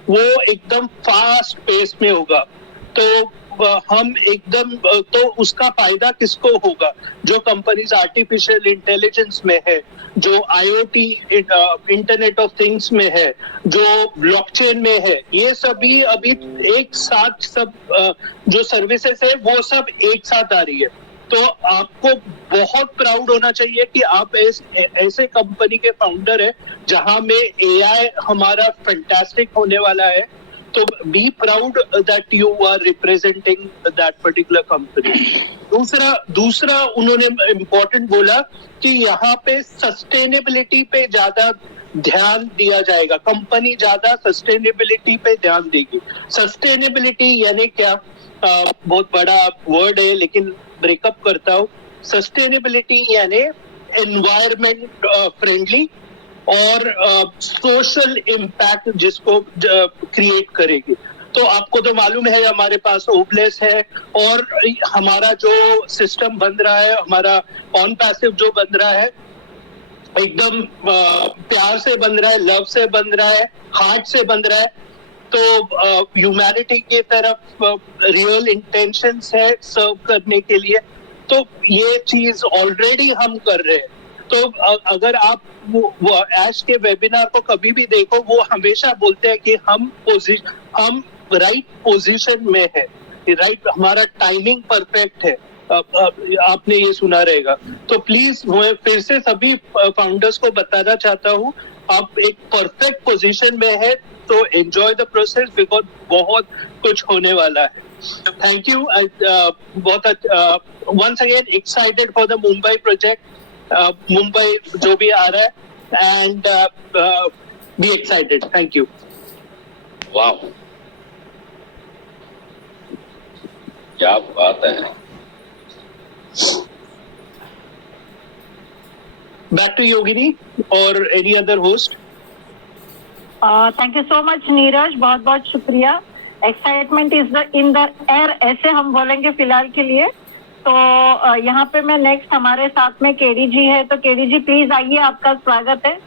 वो एकदम फास्ट पेस में होगा। तो हम एकदम, तो उसका फायदा किसको होगा? जो कंपनीज आर्टिफिशियल इंटेलिजेंस में है, जो IoT इंटरनेट ऑफ थिंग्स में है, जो ब्लॉकचेन में है, ये सभी अभी एक साथ सब जो सर्विसेज है वो सब एक साथ आ रही है। तो आपको बहुत प्राउड होना चाहिए कि आप ऐसे कंपनी के फाउंडर है जहां में AI हमारा फैंटास्टिक होने वाला है। तो be proud that you are representing that particular company. दूसरा उन्होंने इम्पोर्टेंट बोला कि यहाँ पे सस्टेनेबिलिटी पे ज्यादा ध्यान दिया जाएगा। कंपनी ज्यादा सस्टेनेबिलिटी पे ध्यान देगी। सस्टेनेबिलिटी यानी क्या? बहुत बड़ा वर्ड है, लेकिन ब्रेकअप करता हूँ। सस्टेनेबिलिटी यानी एनवायरमेंट फ्रेंडली और सोशल इम्पैक्ट जिसको क्रिएट करेगी। तो आपको तो मालूम है हमारे पास ओबलेस है और हमारा जो सिस्टम बन रहा है, हमारा ऑन पैसिव जो बन रहा है, एकदम प्यार से बन रहा है, लव से बन रहा है, हार्ट से बन रहा है। तो ह्यूमैनिटी की तरफ रियल इंटेंशंस है सर्व करने के लिए। तो ये चीज ऑलरेडी हम कर रहे हैं। तो अगर आप वो ऐश के वेबिनार को कभी भी देखो, वो हमेशा बोलते हैं कि हम राइट पोजीशन में है, राइट, हमारा टाइमिंग परफेक्ट है। आपने ये सुना रहेगा। तो प्लीज मैं फिर से सभी फाउंडर्स को बताना चाहता हूँ, आप एक परफेक्ट पोजीशन में है, तो एंजॉय द प्रोसेस, बिकॉज बहुत कुछ होने वाला है। Thank you. बहुत once again excited for the Mumbai project, Mumbai जो भी आ रहा है, and be excited. Thank you. वाह, क्या बात है। Back to Yogini or any other host. Thank you so much Neeraj, बहुत बहुत शुक्रिया। Excitement is in the air, ऐसे हम बोलेंगे फिलहाल के लिए। तो यहाँ पे मैं नेक्स्ट, हमारे साथ में केडी जी है, तो केडी जी प्लीज आइए, आपका स्वागत है।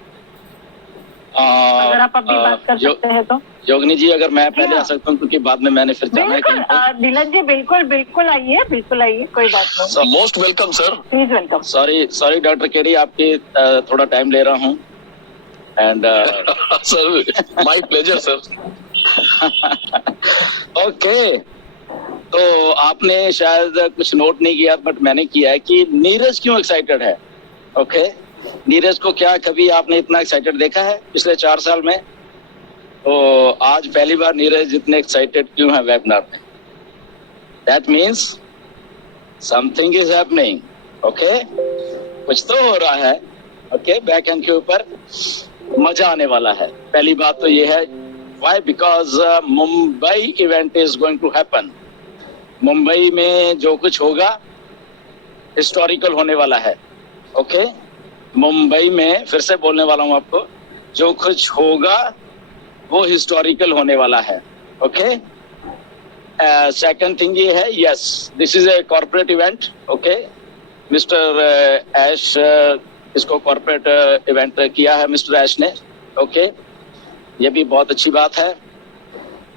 अगर आप अभी बात कर सकते हैं तो। योगिनी जी, अगर मैं पहले आ सकता हूँ, क्योंकि बाद में मैंने फिर जाना है कहीं पे। दिलन जी बिल्कुल बिल्कुल आइए, बिल्कुल आइए, कोई बात नहीं। Most welcome sir. Please welcome. Sorry doctor KD, आपकी थोड़ा टाइम ले रहा हूँ। And sir, my pleasure sir. Okay, तो आपने शायद कुछ नोट नहीं किया, बट मैंने किया है कि नीरज क्यों एक्साइटेड है। ओके, नीरज को क्या कभी आपने इतना एक्साइटेड देखा है पिछले 4 साल में? तो आज पहली बार नीरज इतने एक्साइटेड क्यों है वेबिनार में? That means something is happening. Okay, कुछ तो हो रहा है। ओके, बैक एंड के ऊपर मजा आने वाला है। पहली बात तो ये है, why? Because Mumbai event is going to happen. Mumbai में जो कुछ होगा हिस्टोरिकल होने वाला है। ओके, मुंबई में फिर से बोलने वाला हूँ आपको, जो कुछ होगा वो हिस्टोरिकल होने वाला है। ओके, सेकंड थिंग ये है, yes, this is a corporate event. Okay, mister Ash इसको कॉर्पोरेट इवेंट किया है मिस्टर ऐश ने। ओके, ये भी बहुत अच्छी बात है।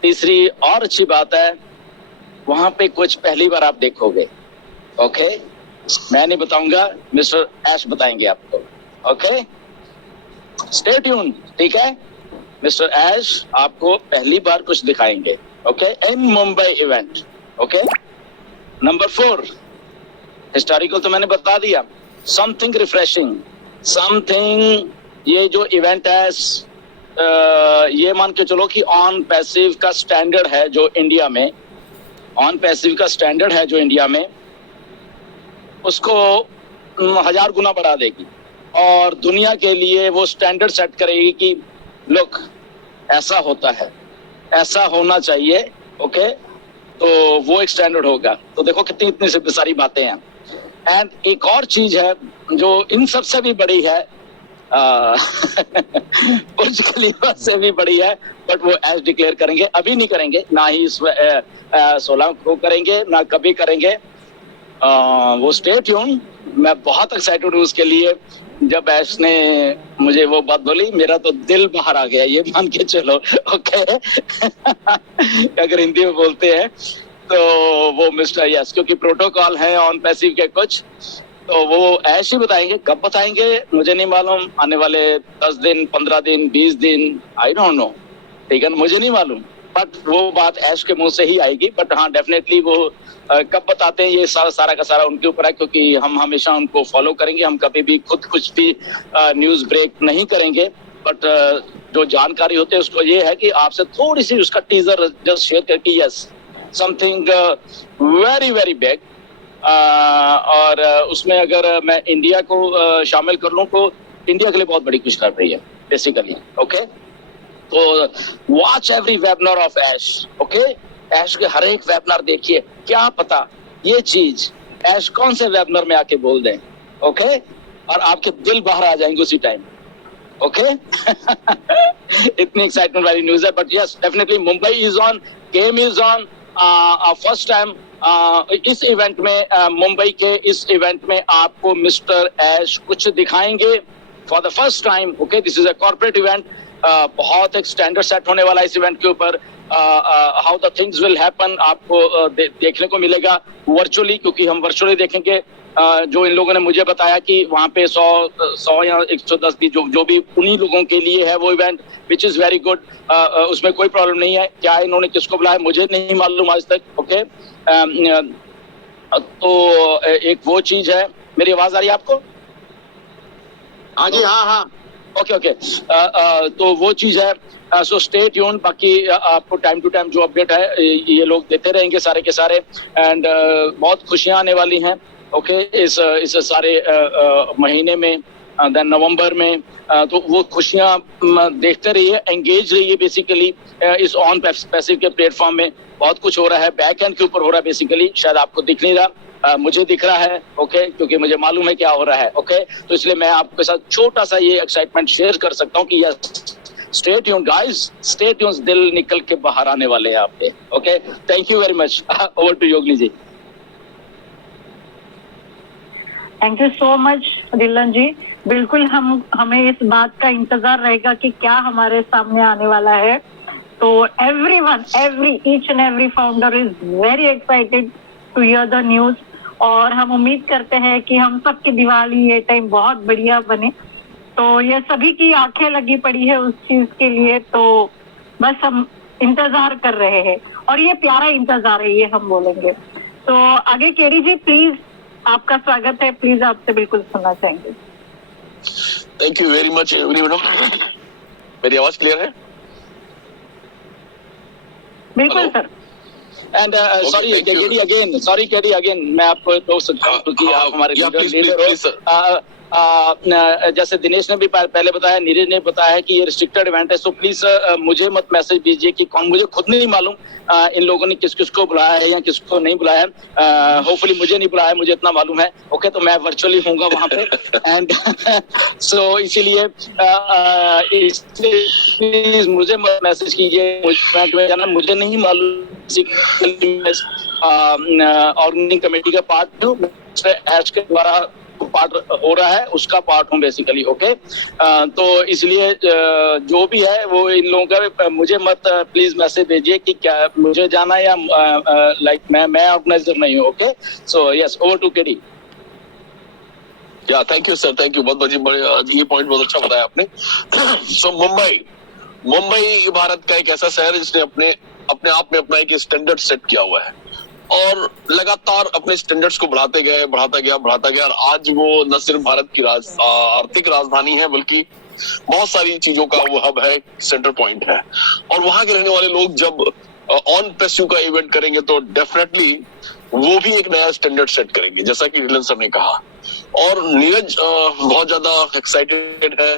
तीसरी और अच्छी बात है, वहां पे कुछ पहली बार आप देखोगे। ओके, मैं नहीं बताऊंगा, मिस्टर ऐश बताएंगे आपको। ओके, स्टे ट्यून, ठीक है? मिस्टर ऐश आपको पहली बार कुछ दिखाएंगे। Okay, in Mumbai event. Okay, number 4, historical तो मैंने बता दिया। समथिंग रिफ्रेशिंग, समथिंग, ये जो इवेंट है, ये मान के चलो कि ऑन पैसिव का स्टैंडर्ड है जो इंडिया में, ऑन पैसिव का स्टैंडर्ड है जो इंडिया में, उसको 1000 गुना बढ़ा देगी और दुनिया के लिए वो स्टैंडर्ड सेट करेगी कि लुक, ऐसा होता है, ऐसा होना चाहिए। ओके, तो वो एक स्टैंडर्ड होगा। तो देखो कितनी इतनी सी सारी बातें हैं। एंड एक और चीज है जो इन सबसे भी बड़ी है, बुर्ज खलीफा से भी बड़ी है, बट वो एज डिक्लेयर करेंगे, अभी नहीं करेंगे, ना ही 16 को करेंगे, ना कभी करेंगे। वो स्टे ट्यून। मैं बहुत एक्साइटेड हूँ उसके लिए। जब ऐश ने मुझे वो बात बोली, मेरा तो दिल बाहर आ गया, ये मान के चलो। ओके, अगर हिंदी में बोलते हैं तो वो मिस्टर यस, क्योंकि प्रोटोकॉल है ऑन पैसिव के कुछ, तो वो ऐश ही बताएंगे। कब बताएंगे मुझे नहीं मालूम, आने वाले 10 दिन, 15 दिन, 20 दिन, आई डोंट नो, ठीक है, मुझे नहीं मालूम, बट वो बात ऐश के मुंह से ही आएगी। बट हाँ, डेफिनेटली वो कब बताते हैं ये सारा का सारा उनके ऊपर है, क्योंकि हम हमेशा उनको फॉलो करेंगे। हम कभी भी खुद कुछ भी न्यूज ब्रेक नहीं करेंगे, बट जो जानकारी होते है उसको ये है कि आपसे थोड़ी सी उसका टीजर जस्ट शेयर करके, yes, something very very big. और उसमें अगर मैं इंडिया को शामिल कर लूं तो इंडिया के लिए बहुत बड़ी खुशखबरी है बेसिकली। ओके, तो watch every webinar of Ash. Okay, Ash के हर एक वेबिनार देखिए, क्या पता ये चीज ऐश कौन से वेबिनार में आके बोल दें। ओके, और आपके दिल बाहर आ जाएंगे उसी टाइम। ओके, इतनी एक्साइटमेंट वाली न्यूज है। But yes, definitely Mumbai is on, game is on. First time इस इवेंट में, मुंबई के इस इवेंट में आपको मिस्टर ऐश कुछ दिखाएंगे for the first time, okay, this is a corporate event, बहुत एक स्टैंडर्ड सेट होने वाला है इस इवेंट के ऊपर। How the things will happen आपको देखने को मिलेगा वर्चुअली, क्योंकि हम वर्चुअली देखेंगे। जो इन लोगों ने मुझे बताया कि वहाँ पे 100 या 110 भी जो भी उन्हीं लोगों के लिए है वो event, which is very good. उसमें कोई प्रॉब्लम नहीं है। क्या इन्होंने किसको बुलाया मुझे नहीं मालूम आज तक, ओके। तो एक वो चीज है। मेरी आवाज आ रही है आपको? हाँ जी, हाँ हाँ। Okay okay. तो वो चीज है। So stay tune. बाकी आपको टाइम टू टाइम जो अपडेट है ये लोग देते रहेंगे सारे के सारे। एंड बहुत खुशियां आने वाली हैं, ओके, इस सारे महीने में, देन नवंबर में। तो वो खुशियां देखते रहिए, एंगेज रहिए बेसिकली इस ऑन पैसिव के प्लेटफॉर्म में। बहुत कुछ हो रहा है, बैक एंड के ऊपर हो रहा है बेसिकली, शायद आपको दिख नहीं रहा, मुझे दिख रहा है, ओके, क्योंकि मुझे मालूम है क्या हो रहा है, ओके। तो इसलिए मैं आपके साथ छोटा सा ये एक्साइटमेंट शेयर कर सकता हूँ कि yes, stay tuned guys, stay tuned, दिल निकल के बाहर आने वाले हैं आपके, okay. Thank you very much. Over to Yogini ji. Thank you so much Dhillon ji. बिल्कुल हमें इस बात का इंतजार रहेगा कि क्या हमारे सामने आने वाला है। तो each and every founder is very excited to hear the news, और हम उम्मीद करते हैं कि हम सबकी दिवाली ये टाइम बहुत बढ़िया बने। तो ये सभी की आंखें लगी पड़ी है उस चीज के लिए, तो बस हम इंतजार कर रहे हैं, और ये प्यारा इंतजार है, ये हम बोलेंगे। तो आगे केडी जी प्लीज, आपका स्वागत है, प्लीज आपसे बिल्कुल सुनना चाहेंगे। Thank you very much madam. मेरी आवाज क्लियर है? बिल्कुल sir. And sorry KD again, मैं आपको रोक सकता हूँ क्योंकि आप हमारे लीडर हो। जैसे दिनेश ने भी पहले बताया, नीरज ने बताया है कि ये रिस्ट्रिक्टेड इवेंट है, सो प्लीज मुझे मत मैसेज दीजिए कि कौन, मुझे खुद नहीं मालूम इन लोगों ने किस को बुलाया है या किसको नहीं बुलाया है। होपफुली मुझे नहीं बुलाया, मुझे इतना मालूम है, ओके। तो मैं वर्चुअली होऊंगा वहां पे, एंड सो इसीलिए प्लीज मुझे मत मैसेज कीजिए, जाना मुझे नहीं मालूम। ऑर्गेनाइजिंग कमेटी का पार्ट हूँ, एच के द्वारा पार्ट हो रहा है उसका पार्ट हूँ बेसिकली, ओके। तो इसलिए जो भी है वो इन लोगों का मुझे मत प्लीज मैसेज भेजिए कि क्या मुझे जाना या लाइक मैं ऑर्गेनाइजर नहीं हूँ, okay. So yes, over to KD. या thank you sir, thank you, बहुत ये पॉइंट बहुत अच्छा बताया आपने। सो मुंबई भारत का एक ऐसा शहर है जिसने अपने आप में अपना एक स्टैंडर्ड सेट किया हुआ है, और लगातार अपने स्टैंडर्ड्स को बढ़ाता गया, और आज वो न सिर्फ भारत की आर्थिक राजधानी है, बल्कि बहुत सारी चीजों का वो हब है, सेंटर पॉइंट है। और वहां के रहने वाले लोग जब ऑन पैसिव का इवेंट करेंगे तो डेफिनेटली वो भी एक नया स्टैंडर्ड सेट करेंगे, जैसा कि ढिल्लन सर ने कहा। और नीरज बहुत ज्यादा एक्साइटेड है,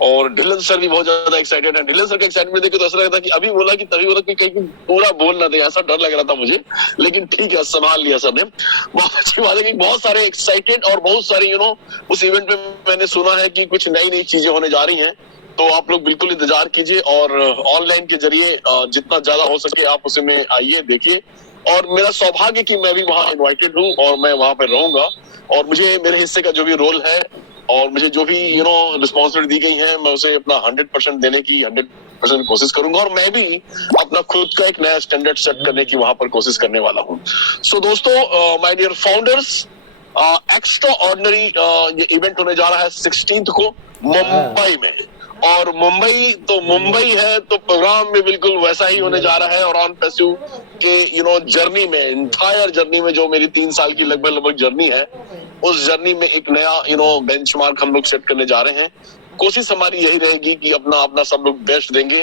और ढिल्लन सर भी बहुत ज्यादा एक्साइटेड है। ढिल्लन सर का एक्साइटमेंट देखे तो ऐसा लगा था कि अभी बोला कि तभी बोला कि कहीं पूरा बोल ना दे, ऐसा डर लग रहा था मुझे, लेकिन ठीक है, संभाल लिया सर ने। बहुत अच्छी बात है कि बहुत सारे एक्साइटेड, और बहुत सारी उस इवेंट में मैंने सुना है कि कुछ नई चीजें होने जा रही हैं। तो आप लोग बिल्कुल इंतजार कीजिए, और ऑनलाइन के जरिए जितना ज्यादा हो सके आप उसे में आइए, देखिए। और मेरा सौभाग्य कि मैं भी वहाँ इन्वाइटेड हूँ, और मैं वहाँ पे रहूंगा, और मुझे मेरे हिस्से का जो भी रोल है और मुझे जो भी रिस्पॉन्सिबिलिटी दी गई है, मैं उसे अपना 100% देने की 100% कोशिश करूंगा, और मैं भी अपना खुद का एक नया स्टैंडर्ड सेट करने की वहां पर कोशिश करने वाला हूँ। सो दोस्तों, my dear founders, extraordinary ये इवेंट होने जा रहा है 16th को मुंबई में, और मुंबई है तो प्रोग्राम में बिल्कुल वैसा ही होने जा रहा है। और ऑन पैसिव के जर्नी में, इंटायर जर्नी में, जो मेरी 3 साल की लगभग जर्नी है, उस जर्नी में एक नया बेंचमार्क हम लोग सेट करने जा रहे हैं। कोशिश हमारी यही रहेगी कि अपना सब लोग बेस्ट देंगे,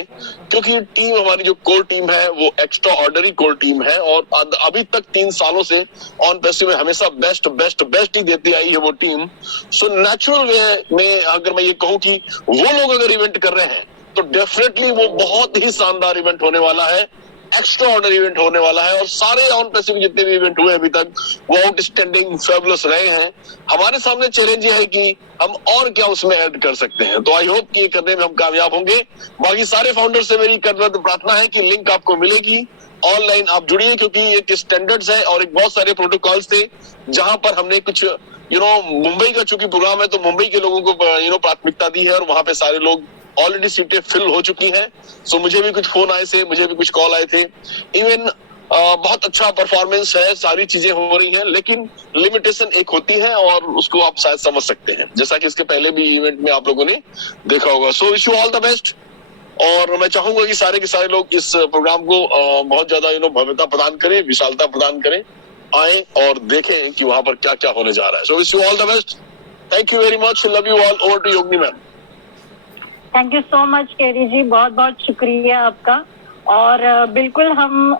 क्योंकि टीम हमारी जो कोर टीम है वो एक्स्ट्रा ऑर्डिनरी कोर टीम है, और अभी तक 3 सालों से ऑन पैसिव में हमेशा बेस्ट ही देती आई है वो टीम। सो नेचुरल वे में अगर मैं ये कहूँ कि वो लोग अगर इवेंट कर रहे हैं तो डेफिनेटली वो बहुत ही शानदार इवेंट होने वाला है, एक्स्ट्रा ऑर्डिनरी इवेंट होने वाला है। और सारे ऑन पैसिव जितने भी इवेंट हुए अभी तक वो आउटस्टैंडिंग फैबुलस रहे हैं। हमारे सामने चैलेंज ये है कि हम और क्या उसमें ऐड कर सकते हैं, तो आई होप कि ये करने में हम कामयाब होंगे। बाकी सारे फाउंडर से मेरी प्रार्थना है कि लिंक आपको मिलेगी, ऑनलाइन आप जुड़िए, क्योंकि एक स्टैंडर्ड्स है और एक बहुत सारे प्रोटोकॉल्स थे जहां पर हमने कुछ मुंबई का चूंकि प्रोग्राम है तो मुंबई के लोगों को प्राथमिकता दी है और वहां पे सारे लोग ऑलरेडी सीटें फिल हो चुकी हैं। सो मुझे भी कुछ फोन आए थे, मुझे भी कुछ कॉल आए थे। इवन बहुत अच्छा परफॉर्मेंस है, सारी चीजें हो रही हैं, लेकिन लिमिटेशन एक होती है और उसको आप शायद समझ सकते हैं, जैसा कि इसके पहले भी इवेंट में आप लोगों ने देखा होगा। सो wish you all the best. और मैं चाहूंगा कि सारे के सारे लोग इस प्रोग्राम को बहुत ज्यादा भव्यता प्रदान करें, विशालता प्रदान करें, आए और देखें कि वहां पर क्या क्या होने जा रहा है। So wish you all the best. Thank you very much, love you all. Over to Yogini ma'am. Thank you so much Kerry ji, बहुत बहुत शुक्रिया आपका। और बिल्कुल हम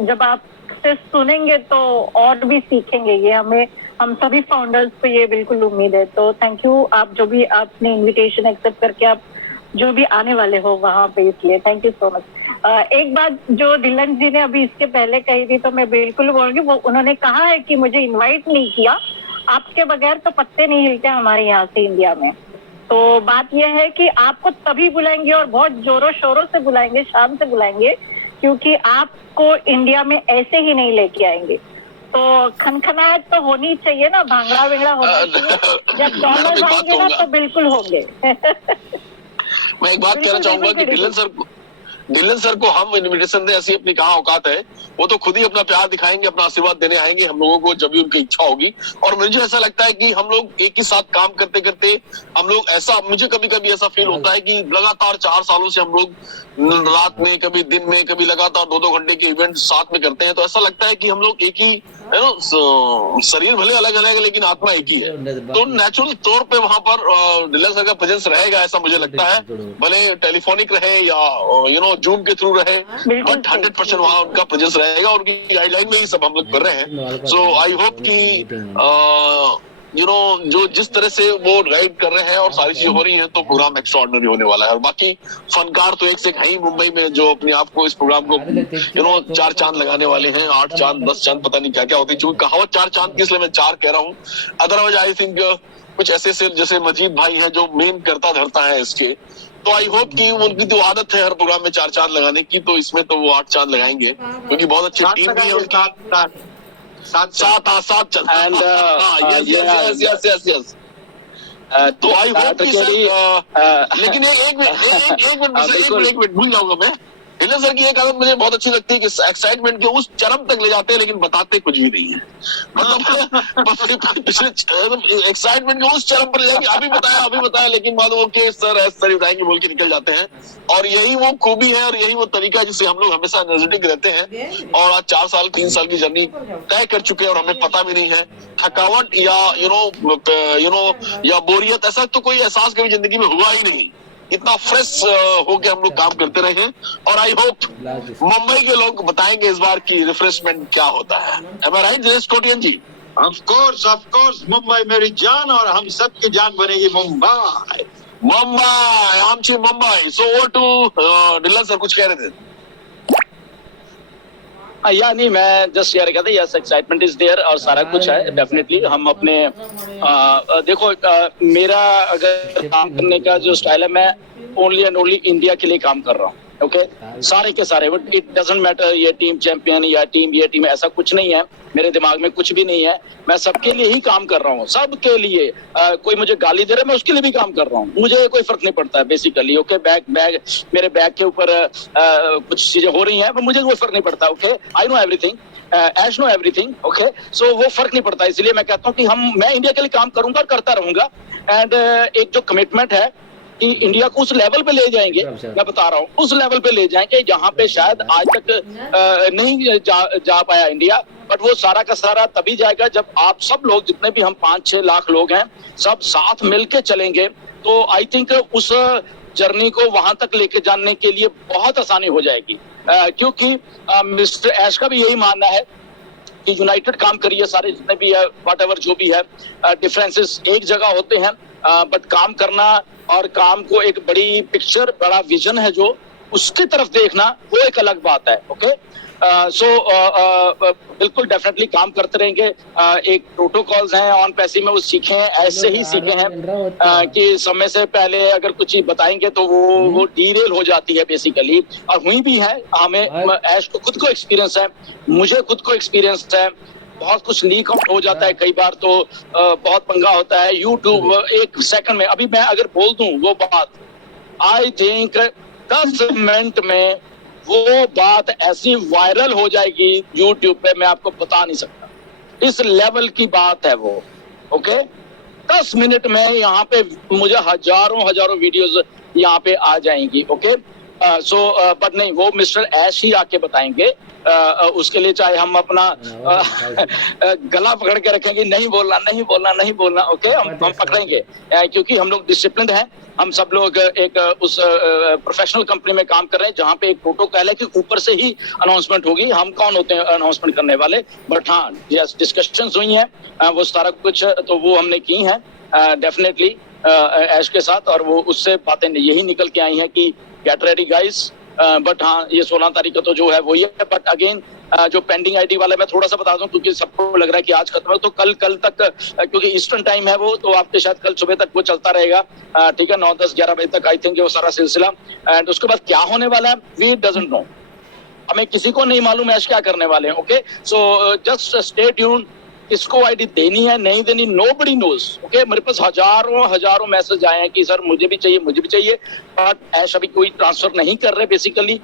जब आपसे सुनेंगे तो और भी सीखेंगे, ये हम सभी फाउंडर्स को ये बिल्कुल उम्मीद है। तो थैंक यू, आप जो भी आपने इनविटेशन एक्सेप्ट करके आप जो भी आने वाले हो वहां पे, इसलिए थैंक यू सो मच। एक बात जो दिलन जी ने अभी इसके पहले कही थी तो मैं बिल्कुल बोलूंगी, वो उन्होंने कहा है कि मुझे इन्वाइट नहीं किया, आपके बगैर तो पत्ते नहीं हिलते हमारे यहाँ से इंडिया में। तो बात यह है कि आपको तभी बुलाएंगे और बहुत जोरों शोरों से बुलाएंगे, शाम से बुलाएंगे, क्योंकि आपको इंडिया में ऐसे ही नहीं लेके आएंगे। तो खनखनाहट तो होनी चाहिए ना, भांगड़ा वेंगड़ा होना चाहिए। जब डॉलर्स आएंगे ना तो बिल्कुल होंगे। मैं एक बात कहना चाहूंगा कि ढिल्लन सर को हम इनविटेशन दें, ऐसी अपनी कहाँ औकात है। वो तो खुद ही अपना प्यार दिखाएंगे, अपना आशीर्वाद देने आएंगे हम लोगों को जब भी उनकी इच्छा होगी। और मुझे ऐसा लगता है कि हम लोग एक ही साथ काम करते करते हम लोग मुझे कभी कभी ऐसा फील होता है कि लगातार 4 सालों से हम लोग रात में, कभी दिन में, कभी लगातार 2-2 घंटे के इवेंट साथ में करते हैं। तो ऐसा लगता है कि हम लोग एक ही शरीर भले अलग अलग है लेकिन आत्मा एक ही है। तो नेचुरल तौर पे वहां पर ढिल्लन सर का प्रेजेंस रहेगा, ऐसा मुझे लगता है, भले टेलीफोनिक रहे या जूम के थ्रू रहे, बट 100% वहां उनका प्रेजेंस रहेगा और उनकी गाइडलाइन में ही सब हम लोग कर रहे हैं। सो आई होप कि जो जिस तरह से वो गाइड कर रहे हैं और सारी चीजें हो रही हैं तो प्रोग्राम एक्स्ट्राऑर्डिनरी होने वाला है। और बाकी फनकार तो एक से एक है ही मुंबई में, जो अपने आप को इस प्रोग्राम को 4 चांद लगाने वाले हैं। 8 चांद 10 चांद पता नहीं क्या क्या होती, चूंकि कहावत 4 चांद की, इसलिए मैं 4 कह रहा हूँ। अदरवाइज आई थिंक कुछ ऐसे से जैसे मजीद भाई है जो मेन करता धरता है इसके, तो आई होप कि उनकी तो आदत है हर प्रोग्राम में 4 चांद लगाने की, तो इसमें तो वो 8 चांद लगाएंगे, क्योंकि बहुत अच्छी टीम भी है उनकी। 7 चल एंड यस। तो आई होप कि सर, लेकिन एक मिनट भूल जाऊंगा मैं। ढिल्लन सर की एक आदत मुझे बहुत अच्छी लगती है कि एक्साइटमेंट के उस चरम तक ले जाते हैं लेकिन बताते कुछ भी नहीं है। मतलब पिछले एक्साइटमेंट के उस चरम पर ले जाएंगे, अभी बताया लेकिन बाद ओके सर बताएंगे बोल के निकल जाते हैं। और यही वो खूबी है और यही वो तरीका है जिससे हम लोग हमेशा एनर्जेटिक रहते हैं। और आज 4 साल 3 साल की जर्नी तय कर चुके हैं और हमें पता भी नहीं है थकावट या या बोरियत, ऐसा तो कोई एहसास कभी जिंदगी में हुआ ही नहीं। इतना फ्रेश होके हम लोग काम करते रहे हैं। और आई होप मुंबई के लोग बताएंगे इस बार की रिफ्रेशमेंट क्या होता है। Am I right, Dinesh Kotian ji? Of course Mumbai मेरी जान और हम सब की जान बनेगी मुंबई। आमची Mumbai. So over to Dhillon sir, कुछ कह रहे थे? या नहीं, मैं जस्ट शेयर करता हूँ, यस एक्साइटमेंट इज देयर और सारा कुछ है डेफिनेटली। हम अपने देखो मेरा अगर काम करने का जो स्टाइल है, मैं ओनली एंड ओनली इंडिया के लिए काम कर रहा हूँ। ओके, सारे के सारे, इट डजंट मैटर ये टीम चैंपियन या टीम ये टीम, ऐसा कुछ नहीं है मेरे दिमाग में, कुछ भी नहीं है। मैं सबके लिए ही काम कर रहा हूँ, सबके लिए। कोई मुझे गाली दे रहा है, मैं उसके लिए भी काम कर रहा हूँ, मुझे कोई फर्क नहीं पड़ता है बेसिकली। ओके, मेरे बैग के ऊपर कुछ चीजें हो रही हैं पर मुझे कोई फर्क नहीं पड़ता। Okay, I know everything, Ash know everything. Okay, so वो फर्क नहीं पड़ता, इसलिए मैं कहता हूँ कि मैं इंडिया के लिए काम करूंगा और करता रहूंगा। एंड एक जो कमिटमेंट है कि इंडिया को उस लेवल पे ले जाएंगे, मैं बता रहा हूँ उस लेवल पे ले जाएंगे जहां पे शायद आज तक नहीं जा पाया इंडिया। बट वो सारा का सारा तभी जाएगा जब आप सब लोग, जितने भी हम 5-6 लाख लोग हैं, सब साथ मिलके चलेंगे। तो आई थिंक उस जर्नी को वहां तक लेके जाने के लिए बहुत आसानी हो जाएगी। क्योंकि मिस्टर ऐश का भी यही मानना है कि यूनाइटेड काम करिए, सारे जितने भी है, व्हाटएवर जो भी है, डिफरेंसेस एक जगह होते हैं, बट काम करना और काम को एक बड़ी पिक्चर, बड़ा विजन है जो, उसकी तरफ देखना, वो एक अलग बात है। ओके, सो बिल्कुल डेफिनेटली काम करते रहेंगे। एक प्रोटोकॉल्स हैं ऑन पैसी में, वो सीखे हैं, ऐसे ही सीखे हैं कि समय से पहले अगर कुछ चीज बताएंगे तो वो डीरेल हो जाती है बेसिकली, और हुई भी है। हमें ऐश को खुद को एक्सपीरियंस है, मुझे खुद को एक्सपीरियंस है। बहुत कुछ लीक आउट हो जाता है कई बार, तो बहुत पंगा होता है। यूट्यूब एक सेकंड में, अभी मैं अगर बोल दूं वो बात, आई थिंक 10 मिनट में वो बात ऐसी वायरल हो जाएगी यूट्यूब पे, मैं आपको बता नहीं सकता, इस लेवल की बात है वो। ओके, 10 मिनट में यहाँ पे मुझे हजारों वीडियोस यहाँ पे आ जाएंगी। ओके, सो बट नहीं, वो मिस्टर ऐश ही आके बताएंगे। उसके लिए चाहे हम अपना गला पकड़ के रखेंगे, नहीं बोलना। ओके, हम पकड़ेंगे, क्योंकि हम लोग डिसिप्लिन हैं। हम सब लोग एक उस प्रोफेशनल कंपनी में काम कर रहे हैं जहाँ पे एक प्रोटोकॉल है कि ऊपर से ही अनाउंसमेंट होगी। हम कौन होते हैं अनाउंसमेंट करने वाले? बट हाँ, यस, डिस्कशंस हुई हैं, वो सारा कुछ तो वो हमने की हैं डेफिनेटली ऐश के साथ, और वो उससे बातें यही निकल के आई हैं कि गेट रेडी गाइस। बट हाँ, ये 16 तारीख का तो जो है वही है। बट अगेन जो पेंडिंग आईडी वाला मैं थोड़ा सा बता दूं, क्योंकि सबको लग रहा है कि आज खत्म है, तो कल तक, क्योंकि ईस्टर्न टाइम है वो, तो आपके शायद कल सुबह तक वो चलता रहेगा। ठीक है, 9, 10, 11 बजे तक आई थिंक वो सारा सिलसिला। एंड उसके बाद क्या होने वाला है वी डजंट नो, हमें किसी को नहीं मालूम ऐश क्या करने वाले हैं। Okay, so just stay tuned. किसको आईडी देनी है नहीं देनी, नोबडी नोज। ओके, मेरे पास हजारों मैसेज आए हैं कि सर मुझे भी चाहिए, बट ऐश अभी कोई ट्रांसफर नहीं कर रहे बेसिकली।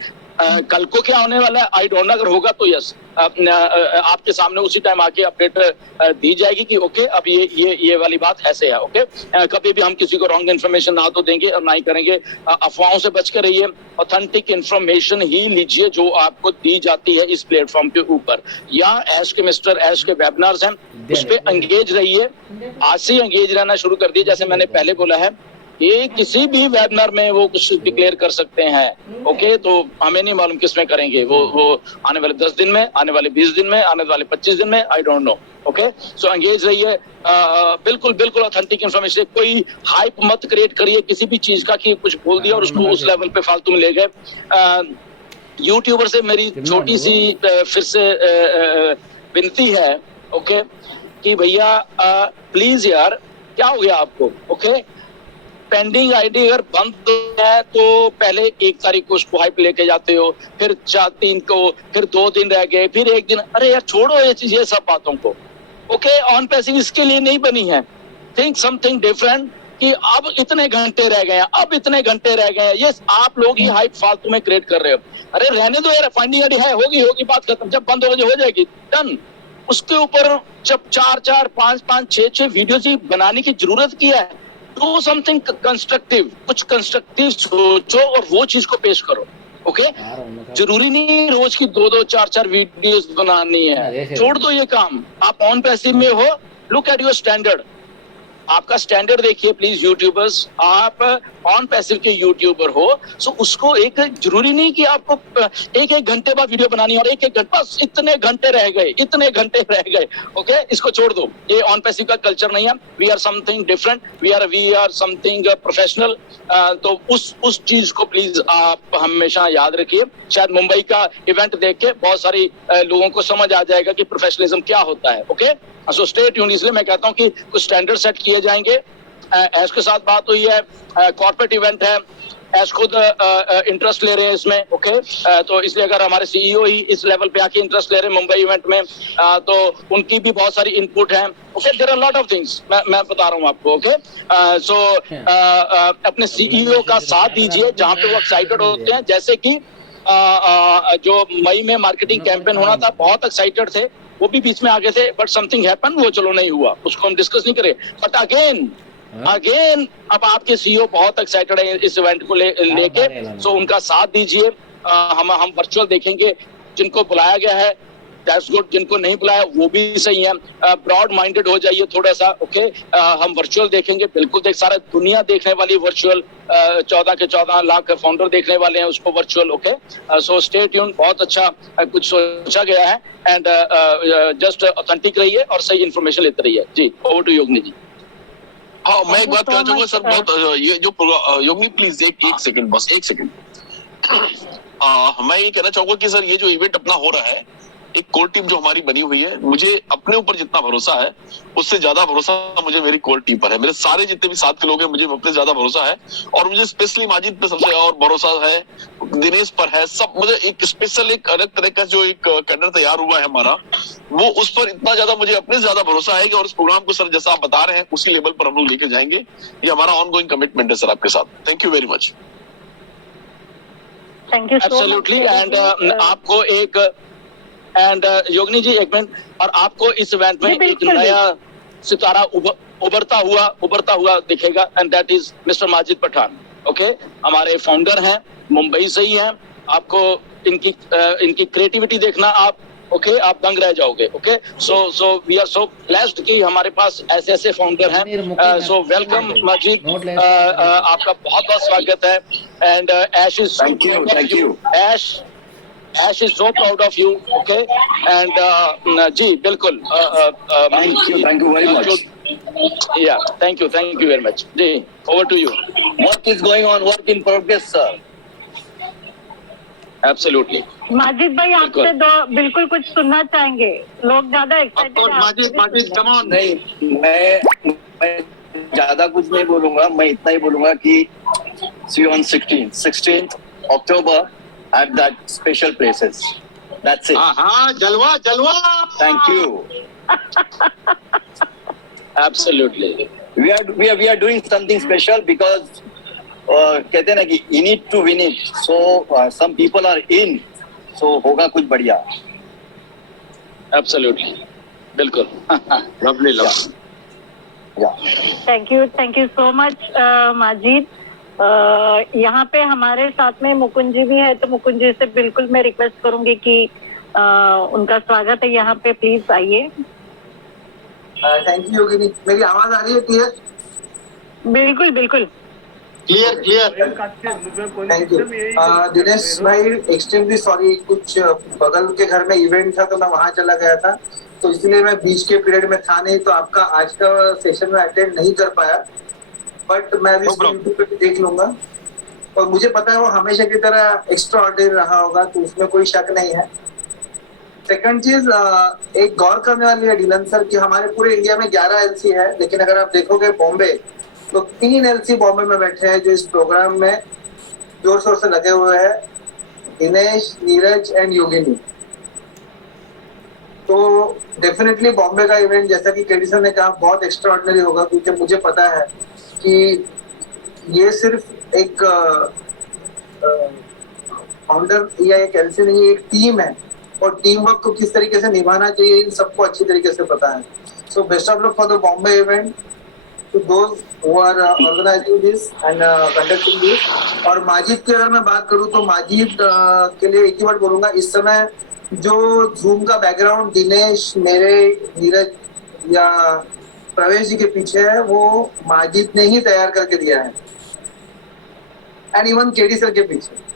कल को क्या होने वाला है आई डोंट नो, अगर होगा तो यस आपके सामने उसी टाइम आके अपडेट दी जाएगी कि ओके अब ये वाली बात ऐसे है। ओके, कभी भी हम किसी को रॉन्ग इन्फॉर्मेशन ना तो देंगे और ना ही करेंगे। अफवाहों से बच कर रहिए, ऑथेंटिक इन्फॉर्मेशन ही लीजिए जो आपको दी जाती है इस प्लेटफॉर्म के ऊपर, या ऐश के मिस्टर ऐश के वेबिनार्स हैं उस पर एंगेज रहिए। आज से एंगेज रहना शुरू कर दिए, जैसे मैंने पहले बोला है ये किसी भी वेबिनार में वो कुछ डिक्लेयर कर सकते हैं। ओके, तो हमें नहीं मालूम किस में करेंगे वो आने वाले 10 दिन में, आने वाले 20 दिन में, आने वाले 25 दिन में, I don't know. Okay, so engage रहिए, बिल्कुल ऑथेंटिक इन्फॉर्मेशन। कोई हाइप मत क्रिएट करिए किसी भी चीज का कि कुछ बोल दिया और उसको उस लेवल पे फालतू में ले गए। यूट्यूबर से मेरी छोटी सी फिर से विनती है, ओके, कि भैया प्लीज यार, क्या हो गया आपको? ओके, पेंडिंग आईडी अगर बंद है तो पहले 1 तारीख को उसको हाइप लेके जाते हो, फिर 4-3 को, फिर 2 दिन रह गए, फिर 1 दिन। अरे यार छोड़ो ये सब बातों को। ओके, ऑन पैसिव इसके लिए नहीं बनी है। थिंक समथिंग डिफरेंट कि अब इतने घंटे रह गए हैं, ये आप लोग ही हाइप फालतू में क्रिएट कर रहे हो। अरे रहने दो यार, फाइंडिंग आईडी है, होगी बात खत्म। जब बंद हो जाएगी, डन। उसके ऊपर जब 4-4, 5-5, 6-6 वीडियोस ही बनाने की जरूरत की है, डू समथिंग कंस्ट्रक्टिव, कुछ कंस्ट्रक्टिव सोचो और वो चीज को पेश करो। ओके, जरूरी नहीं रोज की 2-2, 4-4 वीडियोस बनानी है, छोड़ दो ये काम। आप ऑन पैसिव में हो, लुक एट योर स्टैंडर्ड, आपका स्टैंडर्ड देखिए प्लीज यूट्यूबर्स। आप ऑन पैसिव के यूट्यूबर हो, सो उसको एक जरूरी नहीं कि आपको 1-1 घंटे बाद वीडियो बनानी है और 1-1 घंटे, बस इतने घंटे रह गए। ओके, इसको छोड़ दो, ये ऑन पैसिव का कल्चर नहीं है। We are something different, we are something professional. तो उस चीज को प्लीज आप हमेशा याद रखिए। शायद मुंबई का इवेंट देख के बहुत सारी लोगों को समझ आ जाएगा कि प्रोफेशनलिज्म क्या होता है। Okay, so stay tuned. इसलिए मैं कहता हूँ कि कुछ स्टैंडर्ड सेट किए जाएंगे। ऐश के साथ बात हुई है, कॉर्पोरेट इवेंट है, ऐश खुद इंटरेस्ट ले रहे हैं इसमें। ओके, तो इसलिए अगर हमारे सीईओ ही इस लेवल पे आके इंटरेस्ट ले रहे हैं मुंबई इवेंट में, तो उनकी भी बहुत सारी इनपुट है। Okay, there are lot of things, मैं बता रहा हूँ आपको। ओके, सो अपने सीईओ का साथ दीजिए जहाँ पे वो एक्साइटेड होते हैं। जैसे कि जो मई में मार्केटिंग कैंपेन होना था, बहुत एक्साइटेड थे, वो भी बीच में आ गए थे, बट समथिंग हैपन, वो चलो नहीं हुआ, उसको हम डिस्कस नहीं करें। बट अगेन अब आपके सीईओ बहुत एक्साइटेड है इस इवेंट को लेके, सो उनका साथ दीजिए। हम वर्चुअल देखेंगे, जिनको बुलाया गया है दैट्स गुड, जिनको नहीं बुलाया वो भी सही है। ब्रॉड माइंडेड हो जाइए थोड़ा सा। ओके, हम वर्चुअल देखेंगे, बिल्कुल देख, सारा दुनिया देखने वाली वर्चुअल, 14 के 14 लाख फाउंडर देखने वाले हैं उसको virtual. Okay, so stay tuned, बहुत अच्छा कुछ सोचा गया है। एंड जस्ट ऑथेंटिक रहिए और सही इन्फॉर्मेशन लेते रहिए। जी, ओवर टू योगिनी जी। हाँ, मैं एक बात कहना चाहूंगा सर, बहुत ये जो योगिनी प्लीज एक सेकंड, बस 1 सेकंड। मैं ये कहना चाहूंगा कि सर ये जो इवेंट अपना हो रहा है, एक कोर टीम जो हमारी बनी हुई है, मुझे अपने ऊपर जितना भरोसा है उससे ज्यादा भरोसा मुझे मेरी कोर टीम पर है। मेरे सारे जितने भी साथ के लोग हैं मुझे अपने ज्यादा भरोसा है, और मुझे स्पेशली माजिद पे सबसे और भरोसा है, दिनेश पर है। सब मुझे एक स्पेशल एक अलग तरह का जो एक कैडर तैयार हुआ है हमारा, वो उस पर इतना ज्यादा मुझे अपने से ज्यादा भरोसा है कि और इस प्रोग्राम को सर जैसा आप बता रहे हैं उसी लेवल पर हम लोग लेके जाएंगे। ये हमारा ऑनगोइंग कमिटमेंट है सर आपके साथ। Thank you very much. Thank you so much. Absolutely. And आपको एक एंड योगिनी जी एक मिनट, और आपको इस इवेंट में एक नया सितारा उभरता हुआ दिखेगा, and that is mister Majid Pathan. Okay, हमारे फाउंडर हैं, मुंबई से ही हैं। आपको इनकी क्रिएटिविटी देखना आप आप दंग रह जाओगे। Okay, so we are so blessed कि हमारे पास ऐसे फाउंडर हैं। सो वेलकम माजिद, आपका बहुत बहुत स्वागत है। And Ash is thank you Ash is so proud of you, okay? And जी बिल्कुल। thank you very much. Yeah, thank you very much. Ji, over to you. Work is going on, work in progress, sir. Absolutely. Majid भाई आपसे बिल्कुल कुछ सुनना चाहेंगे, लोग ज्यादा एक्साइटेड हैं। Majid come on. नहीं, मैं ज्यादा कुछ नहीं बोलूंगा, मैं इतना ही बोलूंगा कि see you on 16th October at that special places. That's it. हाँ, जलवा। Thank you. Absolutely. We are doing something special because कहते हैं ना कि in it to win it. So some people are in. So होगा कुछ बढ़िया. Absolutely. बिल्कुल। Lovely. Yeah. Thank you so much Majid. यहाँ पे हमारे साथ में मुकुंद जी भी है, तो मुकुंद जी से बिल्कुल मैं रिक्वेस्ट करूंगी कि उनका स्वागत है यहाँ पे, प्लीज आइए। थैंक यू योगिनी। मेरी आवाज आ रही है क्लियर? बिल्कुल क्लियर। थैंक यू दिनेश भाई, एक्सट्रीमली सॉरी, कुछ बगल के घर में इवेंट था तो मैं वहां चला गया था, तो इसलिए मैं बीच के पीरियड में था नहीं, तो आपका आज का सेशन में अटेंड नहीं कर पाया, बट मैं अभी यूट्यूब पे देख लूंगा। और मुझे पता है वो हमेशा की तरह एक्स्ट्रा ऑर्डिनरी रहा होगा, तो उसमें कोई शक नहीं है। सेकंड चीज, एक गौर करने वाली है डीलन सर कि हमारे पूरे इंडिया में 11 एलसी है, लेकिन अगर आप देखोगे बॉम्बे तो 3 एलसी बॉम्बे में बैठे हैं जो इस प्रोग्राम में जोर शोर से लगे हुए हैं, दिनेश, नीरज एंड योगिनी। तो डेफिनेटली बॉम्बे का इवेंट, जैसा कि केडी सर ने कहा, बहुत एक्स्ट्रा ऑर्डिनरी होगा, क्योंकि मुझे पता है कि ये सिर्फ एक फाउंडर या एक एलसी नहीं, एक टीम है, और टीम वर्क को किस तरीके से निभाना चाहिए इन सबको अच्छी तरीके से पता है। So best of luck for the Bombay event to those who are organising this and conducting this. और माजिद की अगर मैं बात करूं तो माजिद के लिए एक ही वर्ड बोलूंगा, इस समय जो जूम का बैकग्राउंड दिनेश, मेरे, नीरज या प्रवेश जी के पीछे है, वो माजिद ने ही तैयार करके दिया है, एंड इवन केडी सर के पीछे।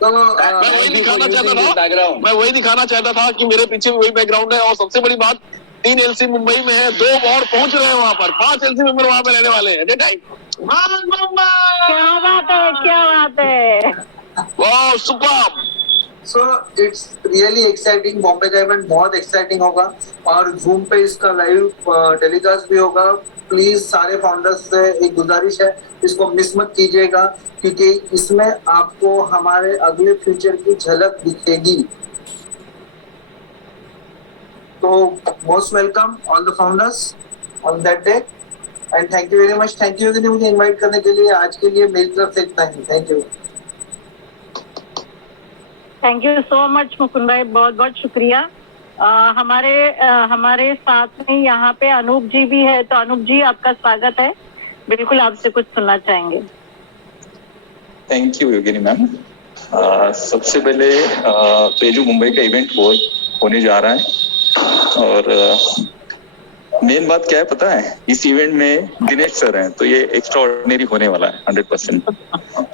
तो मैं वही दिखाना चाहता था कि मेरे पीछे भी वही बैकग्राउंड है। और सबसे बड़ी बात, 3 एलसी मुंबई में है, 2 और पहुंच रहे हैं वहां पर, 5 एलसी मेंबर वहां पे रहने वाले हैं एट ए टाइम। क्या बात है। वाह, superb. So it's really exciting. Bombay का इवेंट बहुत एक्साइटिंग होगा, और जूम पे इसका लाइव टेलीकास्ट भी होगा। प्लीज सारे फाउंडर्स से एक गुजारिश है, इसको मिस मत कीजिएगा, क्योंकि इसमें आपको हमारे अगले फ्यूचर की झलक दिखेगी। तो most welcome all the founders on that day, and thank you very much. Thank you मुझे इनवाइट करने के लिए। आज के लिए मेरी तरफ से इतना ही। Thank you. Thank you so much Mukund bhai, बहुत बहुत शुक्रिया। हमारे साथ में यहाँ पे अनूप जी भी है, तो अनूप जी आपका स्वागत है, बिल्कुल आपसे कुछ सुनना चाहेंगे। Thank you Yogini ma'am. सबसे पहले तो ये जो मुंबई का इवेंट होने जा रहा है, और मेन बात क्या है पता है, इस इवेंट में दिनेश सर हैं, तो ये एक्स्ट्रा ऑर्डिनरी होने वाला है 100%।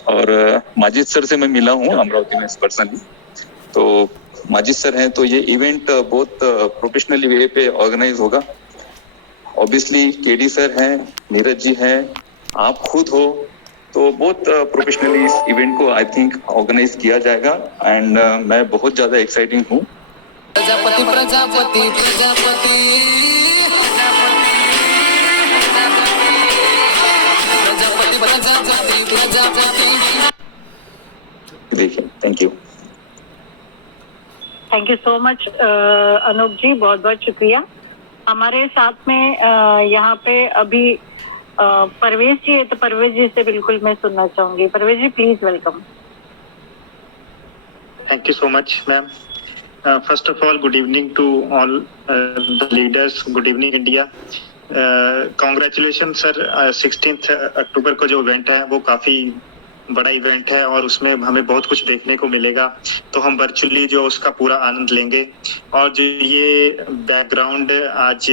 और माजिद सर से मैं मिला हूँ अमरावती में पर्सनली, तो माजिद सर हैं, तो ये इवेंट बहुत प्रोफेशनली वे पे ऑर्गेनाइज होगा। ऑब्वियसली केडी सर हैं, नीरज जी हैं, आप खुद हो, तो बहुत प्रोफेशनली इस इवेंट को आई थिंक ऑर्गेनाइज किया जाएगा एंड मैं बहुत ज़्यादा एक्साइटिंग हूँ। प्रजापति प्रजापति प्रजापति प्रजापति प्रजापति प्रजापति। देखिए, thank you. Thank you so much Anoop ji, बहुत बहुत शुक्रिया। हमारे साथ में यहाँ पे अभी परवेज जी है, तो परवेज जी से बिल्कुल मैं सुनना चाहूंगी। Parvez ji please welcome. Thank you so much, ma'am. First of all, good evening to all the leaders. Good evening, India. Congratulations, sir. 16th अक्टूबर को जो इवेंट है वो काफी बड़ा इवेंट है और उसमें हमें बहुत कुछ देखने को मिलेगा, तो हम वर्चुअली जो उसका पूरा आनंद लेंगे। और जो ये बैकग्राउंड आज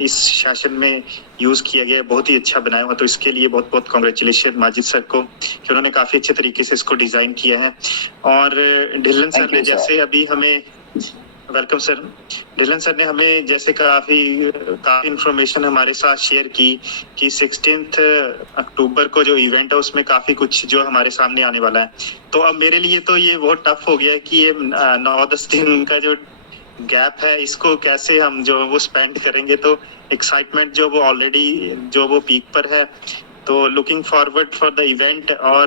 इस सेशन में यूज किया गया है बहुत ही अच्छा बनाया हुआ, तो इसके लिए बहुत बहुत कॉन्ग्रेचुलेशन माजिद सर को कि उन्होंने काफी अच्छे तरीके से इसको डिजाइन किया है। और ढिल्लन सर ने जैसे अभी हमें वेलकम सर, ढिल्लन सर ने हमें जैसे काफी इंफॉर्मेशन हमारे साथ शेयर की कि 16 अक्टूबर को जो इवेंट है उसमें काफी कुछ जो हमारे सामने आने वाला है। तो अब मेरे लिए तो ये बहुत टफ हो गया है कि ये 9-10 दिन का जो गैप है इसको कैसे हम जो वो स्पेंड करेंगे। तो एक्साइटमेंट जो वो ऑलरेडी जो वो पीक पर है, तो looking forward for the event. और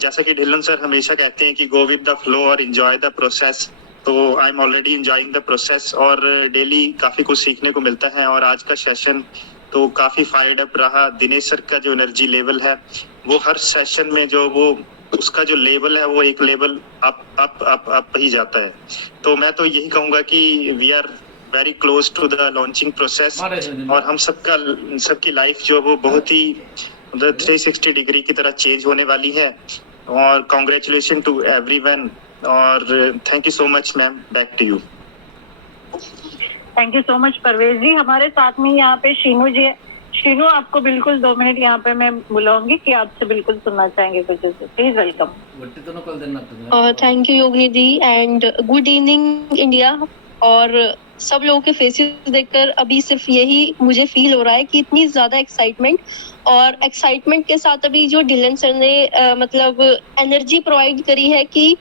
जैसा कि ढिल्लन सर हमेशा कहते हैं कि गो विद द फ्लो और एंजॉय द प्रोसेस, तो I am already enjoying the process और डेली काफी कुछ सीखने को मिलता है। और आज का सेशन तो काफी फायर्ड अप रहा। दिनेश सर का जो एनर्जी लेवल है वो हर सेशन में जो वो उसका जो लेवल है वो एक लेवल अप ही जाता है। तो मैं तो यही कहूंगा कि we are very close to the launching process और हम सबकी लाइफ जो वो बहुत ही 360 डिग्री की तरह चेंज होने वाली है। और कॉन्ग्रेचुलेशन टू एवरीवन और thank you so much ma'am, back to you. Thank you so much Parvez ji. हमारे साथ में यहाँ पे शीनू जी है। शीनू, आपको बिल्कुल 2 मिनट यहाँ पे मैं बुलाऊंगी कि आपसे बिल्कुल सुनना चाहेंगे कुछ, please welcome. Thank you Yogini the and good evening India. और सब लोगों के फेसेस देखकर अभी सिर्फ यही मुझे फील हो रहा है कि इतनी ज्यादा एक्साइटमेंट, और एक्साइटमेंट के साथ अभी जो ढिल्लन सर ने मतलब एनर्जी प्रोवाइड करी है कि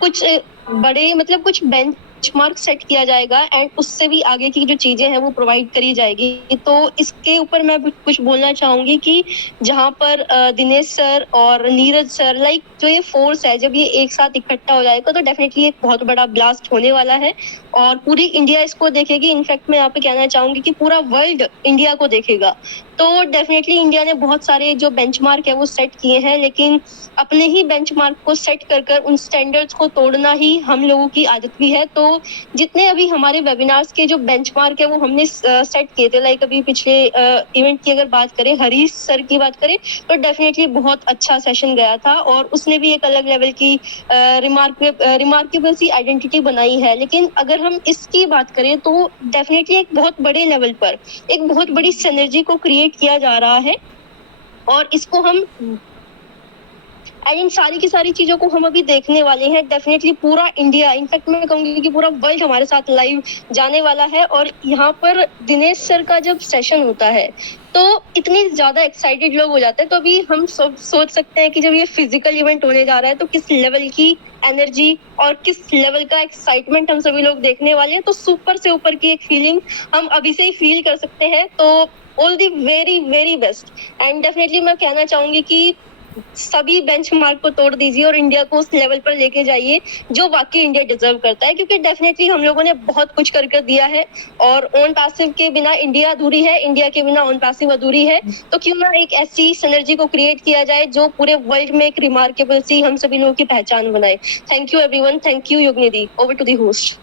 कुछ बड़े मतलब कुछ बेंचमार्क सेट किया जाएगा एंड उससे भी आगे की जो चीजें हैं वो प्रोवाइड करी जाएगी। तो इसके ऊपर मैं कुछ बोलना चाहूंगी कि जहां पर दिनेश सर और नीरज सर लाइक जो ये फोर्स है जब ये एक साथ इकट्ठा हो जाएगा तो डेफिनेटली एक बहुत बड़ा ब्लास्ट होने वाला है और पूरी इंडिया इसको देखेगी। इनफैक्ट मैं यहाँ पे कहना चाहूंगी कि पूरा वर्ल्ड इंडिया को देखेगा। तो डेफिनेटली इंडिया ने बहुत सारे जो बेंचमार्क है वो सेट किए हैं, लेकिन अपने ही बेंचमार्क को सेट कर उन स्टैंडर्ड्स को तोड़ना ही हम लोगों की आदत भी है। तो जितने अभी हमारे वेबिनार्स के जो बेंचमार्क है वो हमने सेट किए थे, लाइक अभी पिछले इवेंट की अगर बात करें, हरीश सर की बात करें, तो डेफिनेटली बहुत अच्छा सेशन गया था और उसने भी एक अलग लेवल की रिमार्केबल सी आइडेंटिटी बनाई है। लेकिन अगर हम इसकी बात करें तो डेफिनेटली एक बहुत बड़े लेवल पर एक बहुत बड़ी सिनर्जी को क्रिएट किया जा रहा है और इसको हम इन सारी की सारी चीजों को हम अभी देखने वाले हैं। डेफिनेटली पूरा इंडिया, इनफैक्ट मैं कहूंगी कि पूरा वर्ल्ड हमारे साथ लाइव जाने वाला है। और यहाँ पर दिनेश सर का जब सेशन होता है तो इतनी ज्यादा एक्साइटेड लोग हो जाते हैं। तो अभी हम सोच सकते हैं कि जब ये फिजिकल इवेंट होने जा रहा है तो किस लेवल की एनर्जी और किस लेवल का एक्साइटमेंट हम सभी लोग देखने वाले हैं। तो सुपर से ऊपर की एक फीलिंग हम अभी से ही फील कर सकते हैं। तो all the very very best and definitely मैं कहना चाहूंगी कि सभी बेंचमार्क को तोड़ दीजिए और इंडिया को उस लेवल पर लेके जाइए जो वाकई इंडिया डिजर्व करता है, क्योंकि डेफिनेटली हम लोगों ने बहुत कुछ करके दिया है और ऑन पैसिव के बिना इंडिया अधूरी है, इंडिया के बिना ऑन पैसिव अधूरी है। तो क्यों ना एक ऐसी सिनर्जी को क्रिएट किया जाए जो पूरे वर्ल्ड में एक रिमार्केबल सी हम सभी लोगों की पहचान बनाए। Thank you everyone, thank you Yogini Di, over to the host.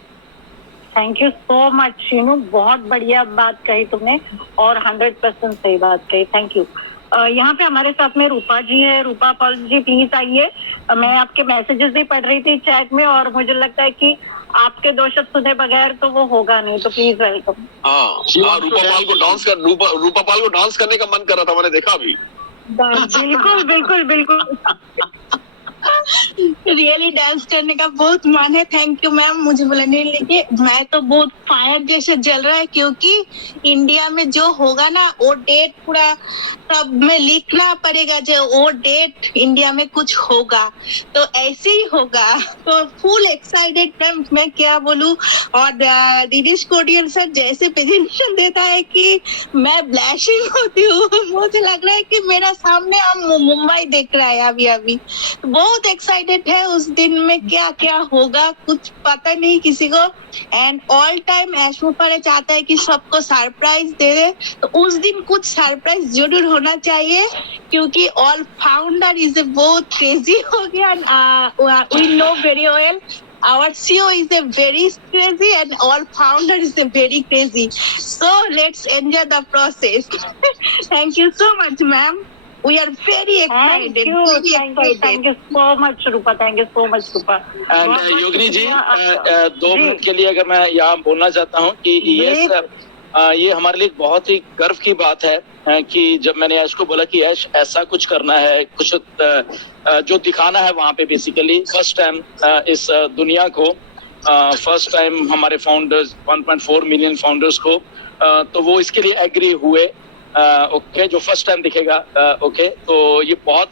Thank you so much Sheenu, बहुत बढ़िया बात कही तुमने और 100% सही बात कही। Thank you. यहाँ पे हमारे साथ में रूपा जी है। रूपा पॉल जी प्लीज आइए। मैं आपके मैसेजेस भी पढ़ रही थी चैट में और मुझे लगता है कि आपके 2 शब्द सुने बगैर तो वो होगा नहीं, तो प्लीज वेलकम। रूपा पाल को डांस करने का मन कर रहा था, मैंने देखा अभी। बिल्कुल बिल्कुल बिल्कुल रियली डांस करने का बहुत मन है। थैंक यू मैम मुझे बुलाने लेके। मैं तो बहुत फायर जैसे जल रहा है क्योंकि इंडिया में जो होगा ना वो डेट पूरा तब में लिखना पड़ेगा जो वो डेट इंडिया में कुछ होगा तो ऐसे ही होगा। तो फुल एक्साइटेड मैम मैं क्या बोलूं। और दिनेश कोटियान सर जैसे प्रेजेंटेशन देता है कि मैं ब्लैशिंग होती हूँ। मुझे लग रहा है कि मेरा सामने हम मुंबई देख रहा है अभी अभी। बहुत एक्साइटेड है उस दिन में क्या क्या होगा कुछ पता नहीं किसी को। एंड ऑल टाइम ऐशमुफारे चाहता है कि सबको सरप्राइज दे दे तो उस दिन कुछ सरप्राइज जरूर होना चाहिए क्योंकि ऑल फाउंडर इज ए बहुत क्रेजी हो गया। We know very well our CEO is a very crazy and all founder is a very crazy. So let's enjoy the process. Thank you so much, ma'am. We are very excited. Thank you so much, Rupa. Thank you so much, Rupa. And Yogini ji 2 minute के लिए अगर मैं यहाँ बोलना चाहता हूँ कि ये हमारे लिए बहुत ही गर्व की बात है कि जब मैंने ऐश को बोला कि ऐश ऐसा कुछ करना है कुछ जो दिखाना है वहाँ पे बेसिकली फर्स्ट टाइम इस दुनिया को फर्स्ट टाइम हमारे फाउंडर्स 1.4 मिलियन फाउंडर्स को तो वो इसके लिए एग्री हुए ओके जो फर्स्ट टाइम दिखेगा ओके तो ये बहुत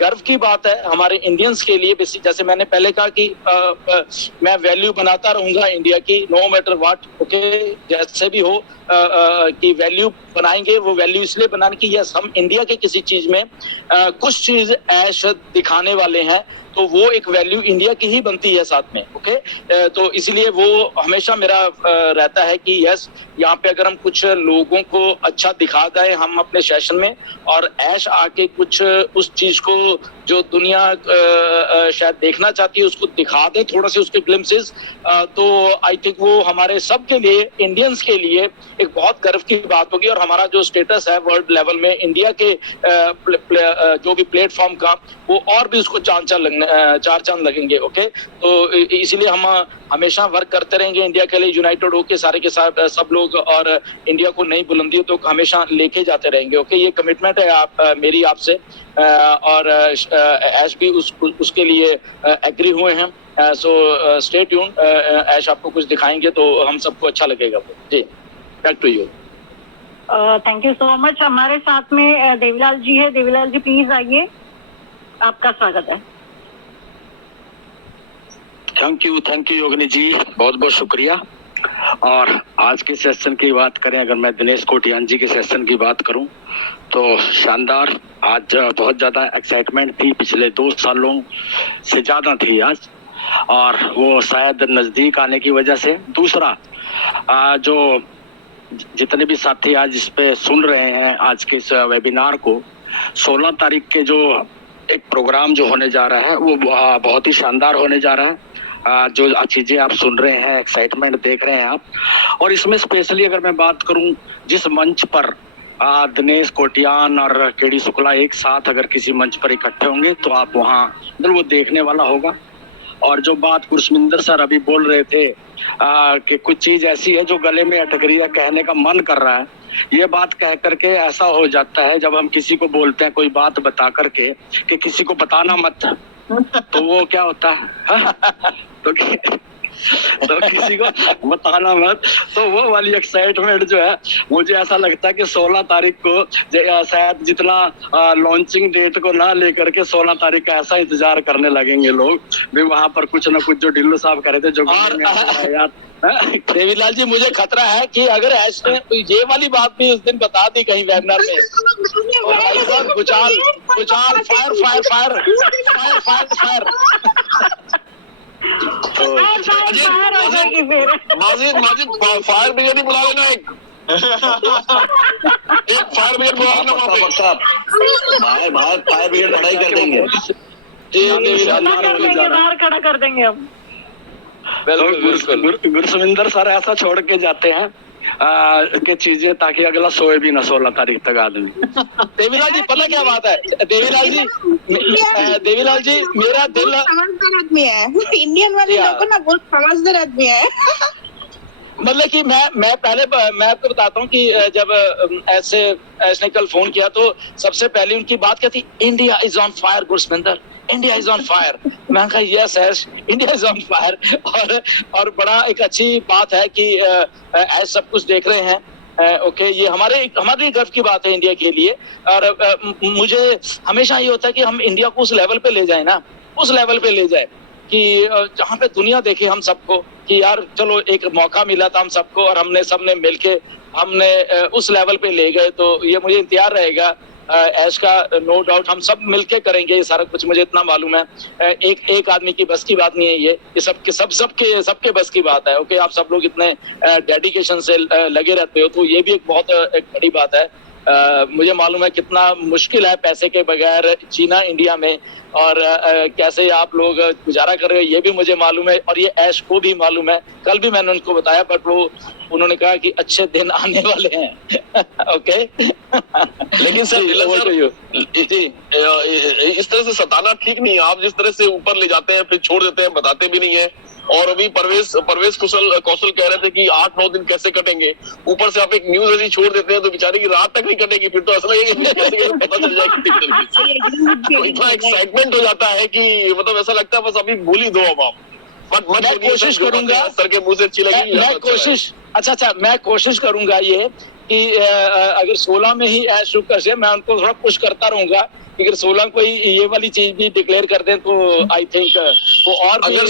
गर्व की बात है हमारे इंडियंस के लिए बेसिक जैसे मैंने पहले कहा कि मैं वैल्यू बनाता रहूंगा इंडिया की नो मैटर व्हाट ओके जैसे भी हो कि वैल्यू बनाएंगे वो वैल्यू इसलिए बनाने की यस हम इंडिया के किसी चीज में कुछ चीज ऐश दिखाने वाले हैं तो वो एक वैल्यू इंडिया की ही बनती है साथ में ओके तो इसलिए वो हमेशा मेरा रहता है कि यस यहाँ पे अगर हम कुछ लोगों को अच्छा दिखा गए हम अपने सेशन में और ऐश आके कुछ उस चीज को जो दुनिया शायद देखना चाहती है उसको दिखा दे थोड़ा से उसके ग्लिम्सेस तो आई थिंक वो हमारे सब के लिए इंडियंस के लिए एक बहुत गर्व की बात होगी और हमारा जो स्टेटस है वर्ल्ड लेवल में इंडिया के जो भी प्लेटफॉर्म का वो और भी उसको चार चांद लगेंगे ओके तो इसलिए हम हमेशा वर्क करते रहेंगे इंडिया के लिए यूनाइटेड होके सारे के साथ सब लोग और इंडिया को नई बुलंदियों तो हमेशा लेके जाते रहेंगे ओके ये कमिटमेंट है मेरी आपसे और ऐश भी उसके लिए एग्री हुए हैं सो स्टे ट्यून ऐश आपको कुछ दिखाएंगे तो हम सबको अच्छा लगेगा जी back to you thank you so much हमारे साथ में देवीलाल जी है देवीलाल जी प्लीज आइए आपका स्वागत है थैंक यू योगिनी जी बहुत बहुत शुक्रिया। और आज के सेशन की बात करें अगर मैं दिनेश कोटियान जी के सेशन की बात करूं तो शानदार आज बहुत ज़्यादा एक्साइटमेंट थी पिछले 2 सालों से ज़्यादा थी आज और वो शायद नज़दीक आने की वजह से दूसरा जो जितने भी साथी आज इस पे सुन रहे हैं आज के इस वेबिनार को 16 तारीख के जो एक प्रोग्राम जो होने जा रहा है वो बहुत ही शानदार होने जा रहा है जो चीजें आप सुन रहे हैं एक्साइटमेंट देख रहे हैं आप और इसमें स्पेशली अगर मैं बात करूं जिस मंच पर दिनेश कोटियान और केडी शुक्ला एक साथ अगर किसी मंच पर इकट्ठे होंगे तो आप वहाँ वो देखने वाला होगा। और जो बात गुरसमिंदर सर अभी बोल रहे थे कि कुछ चीज ऐसी है जो गले में अटक रही है कहने का मन कर रहा है ये बात कह करके ऐसा हो जाता है जब हम किसी को बोलते हैं कोई बात बता करके कि किसी को बताना मत तो वो क्या होता है तो किसी को बताना मत तो वो वाली एक्साइटमेंट जो है मुझे ऐसा लगता है कि 16 तारीख को शायद जितना लॉन्चिंग डेट को ना लेकर के 16 तारीख का ऐसा इंतजार करने लगेंगे लोग भी वहां पर कुछ ना कुछ जो ढिल्लो साहब करे थे जो यार देवीलाल जी मुझे खतरा है कि अगर ऐश ने ये वाली बात भी उस दिन बता दी कहीं वेबिनार में तो भाई साहब भुचाल फायर माजिद फायर ब्रिगेड बुला लेना एक फायर ब्रिगेड बुला लेना बाहर फायर ब्रिगेड लड़ाई कर देंगे बाहर खड़ा कर देंगे हम गुरसविंदर सर ऐसा छोड़ के जाते हैं के चीजें ताकि अगला सोए भी ना 16 तारीख तक आदमी। देवीलाल जी पता क्या बात है देवीलाल जी मेरा दिल समझदार आदमी है इंडियन वाले लोग ना बहुत समझदार आदमी है मतलब कि मैं आपको बताता हूँ कि जब ऐसे ने कल फोन किया तो सबसे पहले उनकी बात क्या थी India is on fire Gursvinder India is on fire. मैंने कहा yes Ash, India is on fire. और बड़ा एक अच्छी बात है कि ऐश सब कुछ देख रहे हैं। ओके, ये हमारे गर्व की बात है इंडिया के लिए। और मुझे हमेशा ये होता है कि हम इंडिया को उस लेवल पे ले जाए ना, उस लेवल पे ले जाए कि जहाँ पे दुनिया देखे हम सबको कि यार चलो एक मौका मिला था हम सबको और हमने सबने मिलके हमने उस लेवल पे ले गए। तो ये मुझे इंतजार रहेगा ऐश का, नो डाउट हम सब मिलके करेंगे ये सारा कुछ, मुझे इतना मालूम है। एक आदमी की बस की बात नहीं है ये सबके बस की बात है। ओके, आप सब लोग इतने डेडिकेशन से लगे रहते हो, तो ये भी एक बहुत एक बड़ी बात है। मुझे मालूम है कितना मुश्किल है पैसे के बगैर जीना इंडिया में, और कैसे आप लोग गुजारा कर रहे हो ये भी मुझे मालूम है, और ये ऐश को भी मालूम है। कल भी मैंने उनको बताया, बट उन्होंने कहा कि अच्छे दिन आने वाले हैं। ओके लेकिन सर इस तरह से सताना ठीक नहीं है। आप जिस तरह से ऊपर ले जाते हैं फिर छोड़ देते हैं, बताते भी नहीं है। और अभी परवेश कौशल कह रहे थे कि 8-9 दिन कैसे कटेंगे, ऊपर से आप एक न्यूज ऐसी छोड़ देते हैं तो बेचारे की रात तक नहीं कटेगी। फिर तो ऐसा लगेगा कैसे पता चल जाएगा। इतना एक्साइटमेंट हो जाता है कि मतलब ऐसा लगता है बस अभी भूल ही दो अब आप। मैं कोशिश करूंगा सर के मुंह से अच्छी लगी। मैं कोशिश करूंगा ये कि अगर 16 में ही ऐश शुक्र से मैं उनको थोड़ा पुश करता रहूंगा, अगर 16 को ये वाली चीज भी डिक्लेयर कर दें तो आई थिंक वो और अगर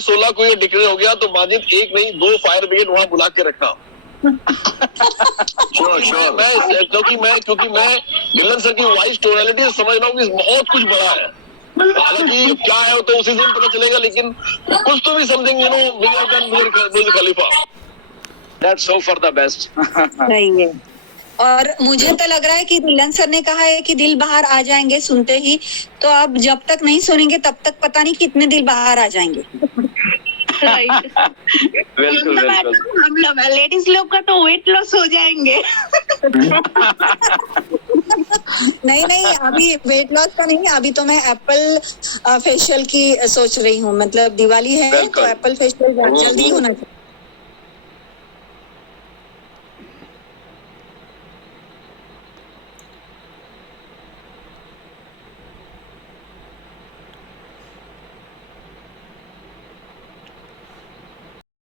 16 को ये डिक्लेयर हो गया तो माजिद 1 नहीं 2 फायर ब्रिगेड वहां बुला के रखना। क्योंकि मैं ढिल्लन सर की वॉइस टोनैलिटी समझ रहा हूँ कि बहुत कुछ बड़ा है। हालांकि क्या है तो उसी दिन पता चलेगा, लेकिन कुछ तो भी something bigger than Burj Khalifa. That's so for the best। सही है। और मुझे तो लग रहा है कि ढिल्लन सर ने कहा है कि दिल बाहर आ जाएंगे सुनते ही, तो आप जब तक नहीं सुनेंगे तब तक पता नहीं कितने दिल बाहर आ जाएंगे। बिल्कुल हम लोग लेडीज लोग का तो वेट लॉस हो जाएंगे। नहीं अभी वेट लॉस का नहीं, अभी तो मैं एप्पल फेशियल की सोच रही हूँ। मतलब दिवाली है तो एप्पल फेशियल जल्दी होना चाहिए।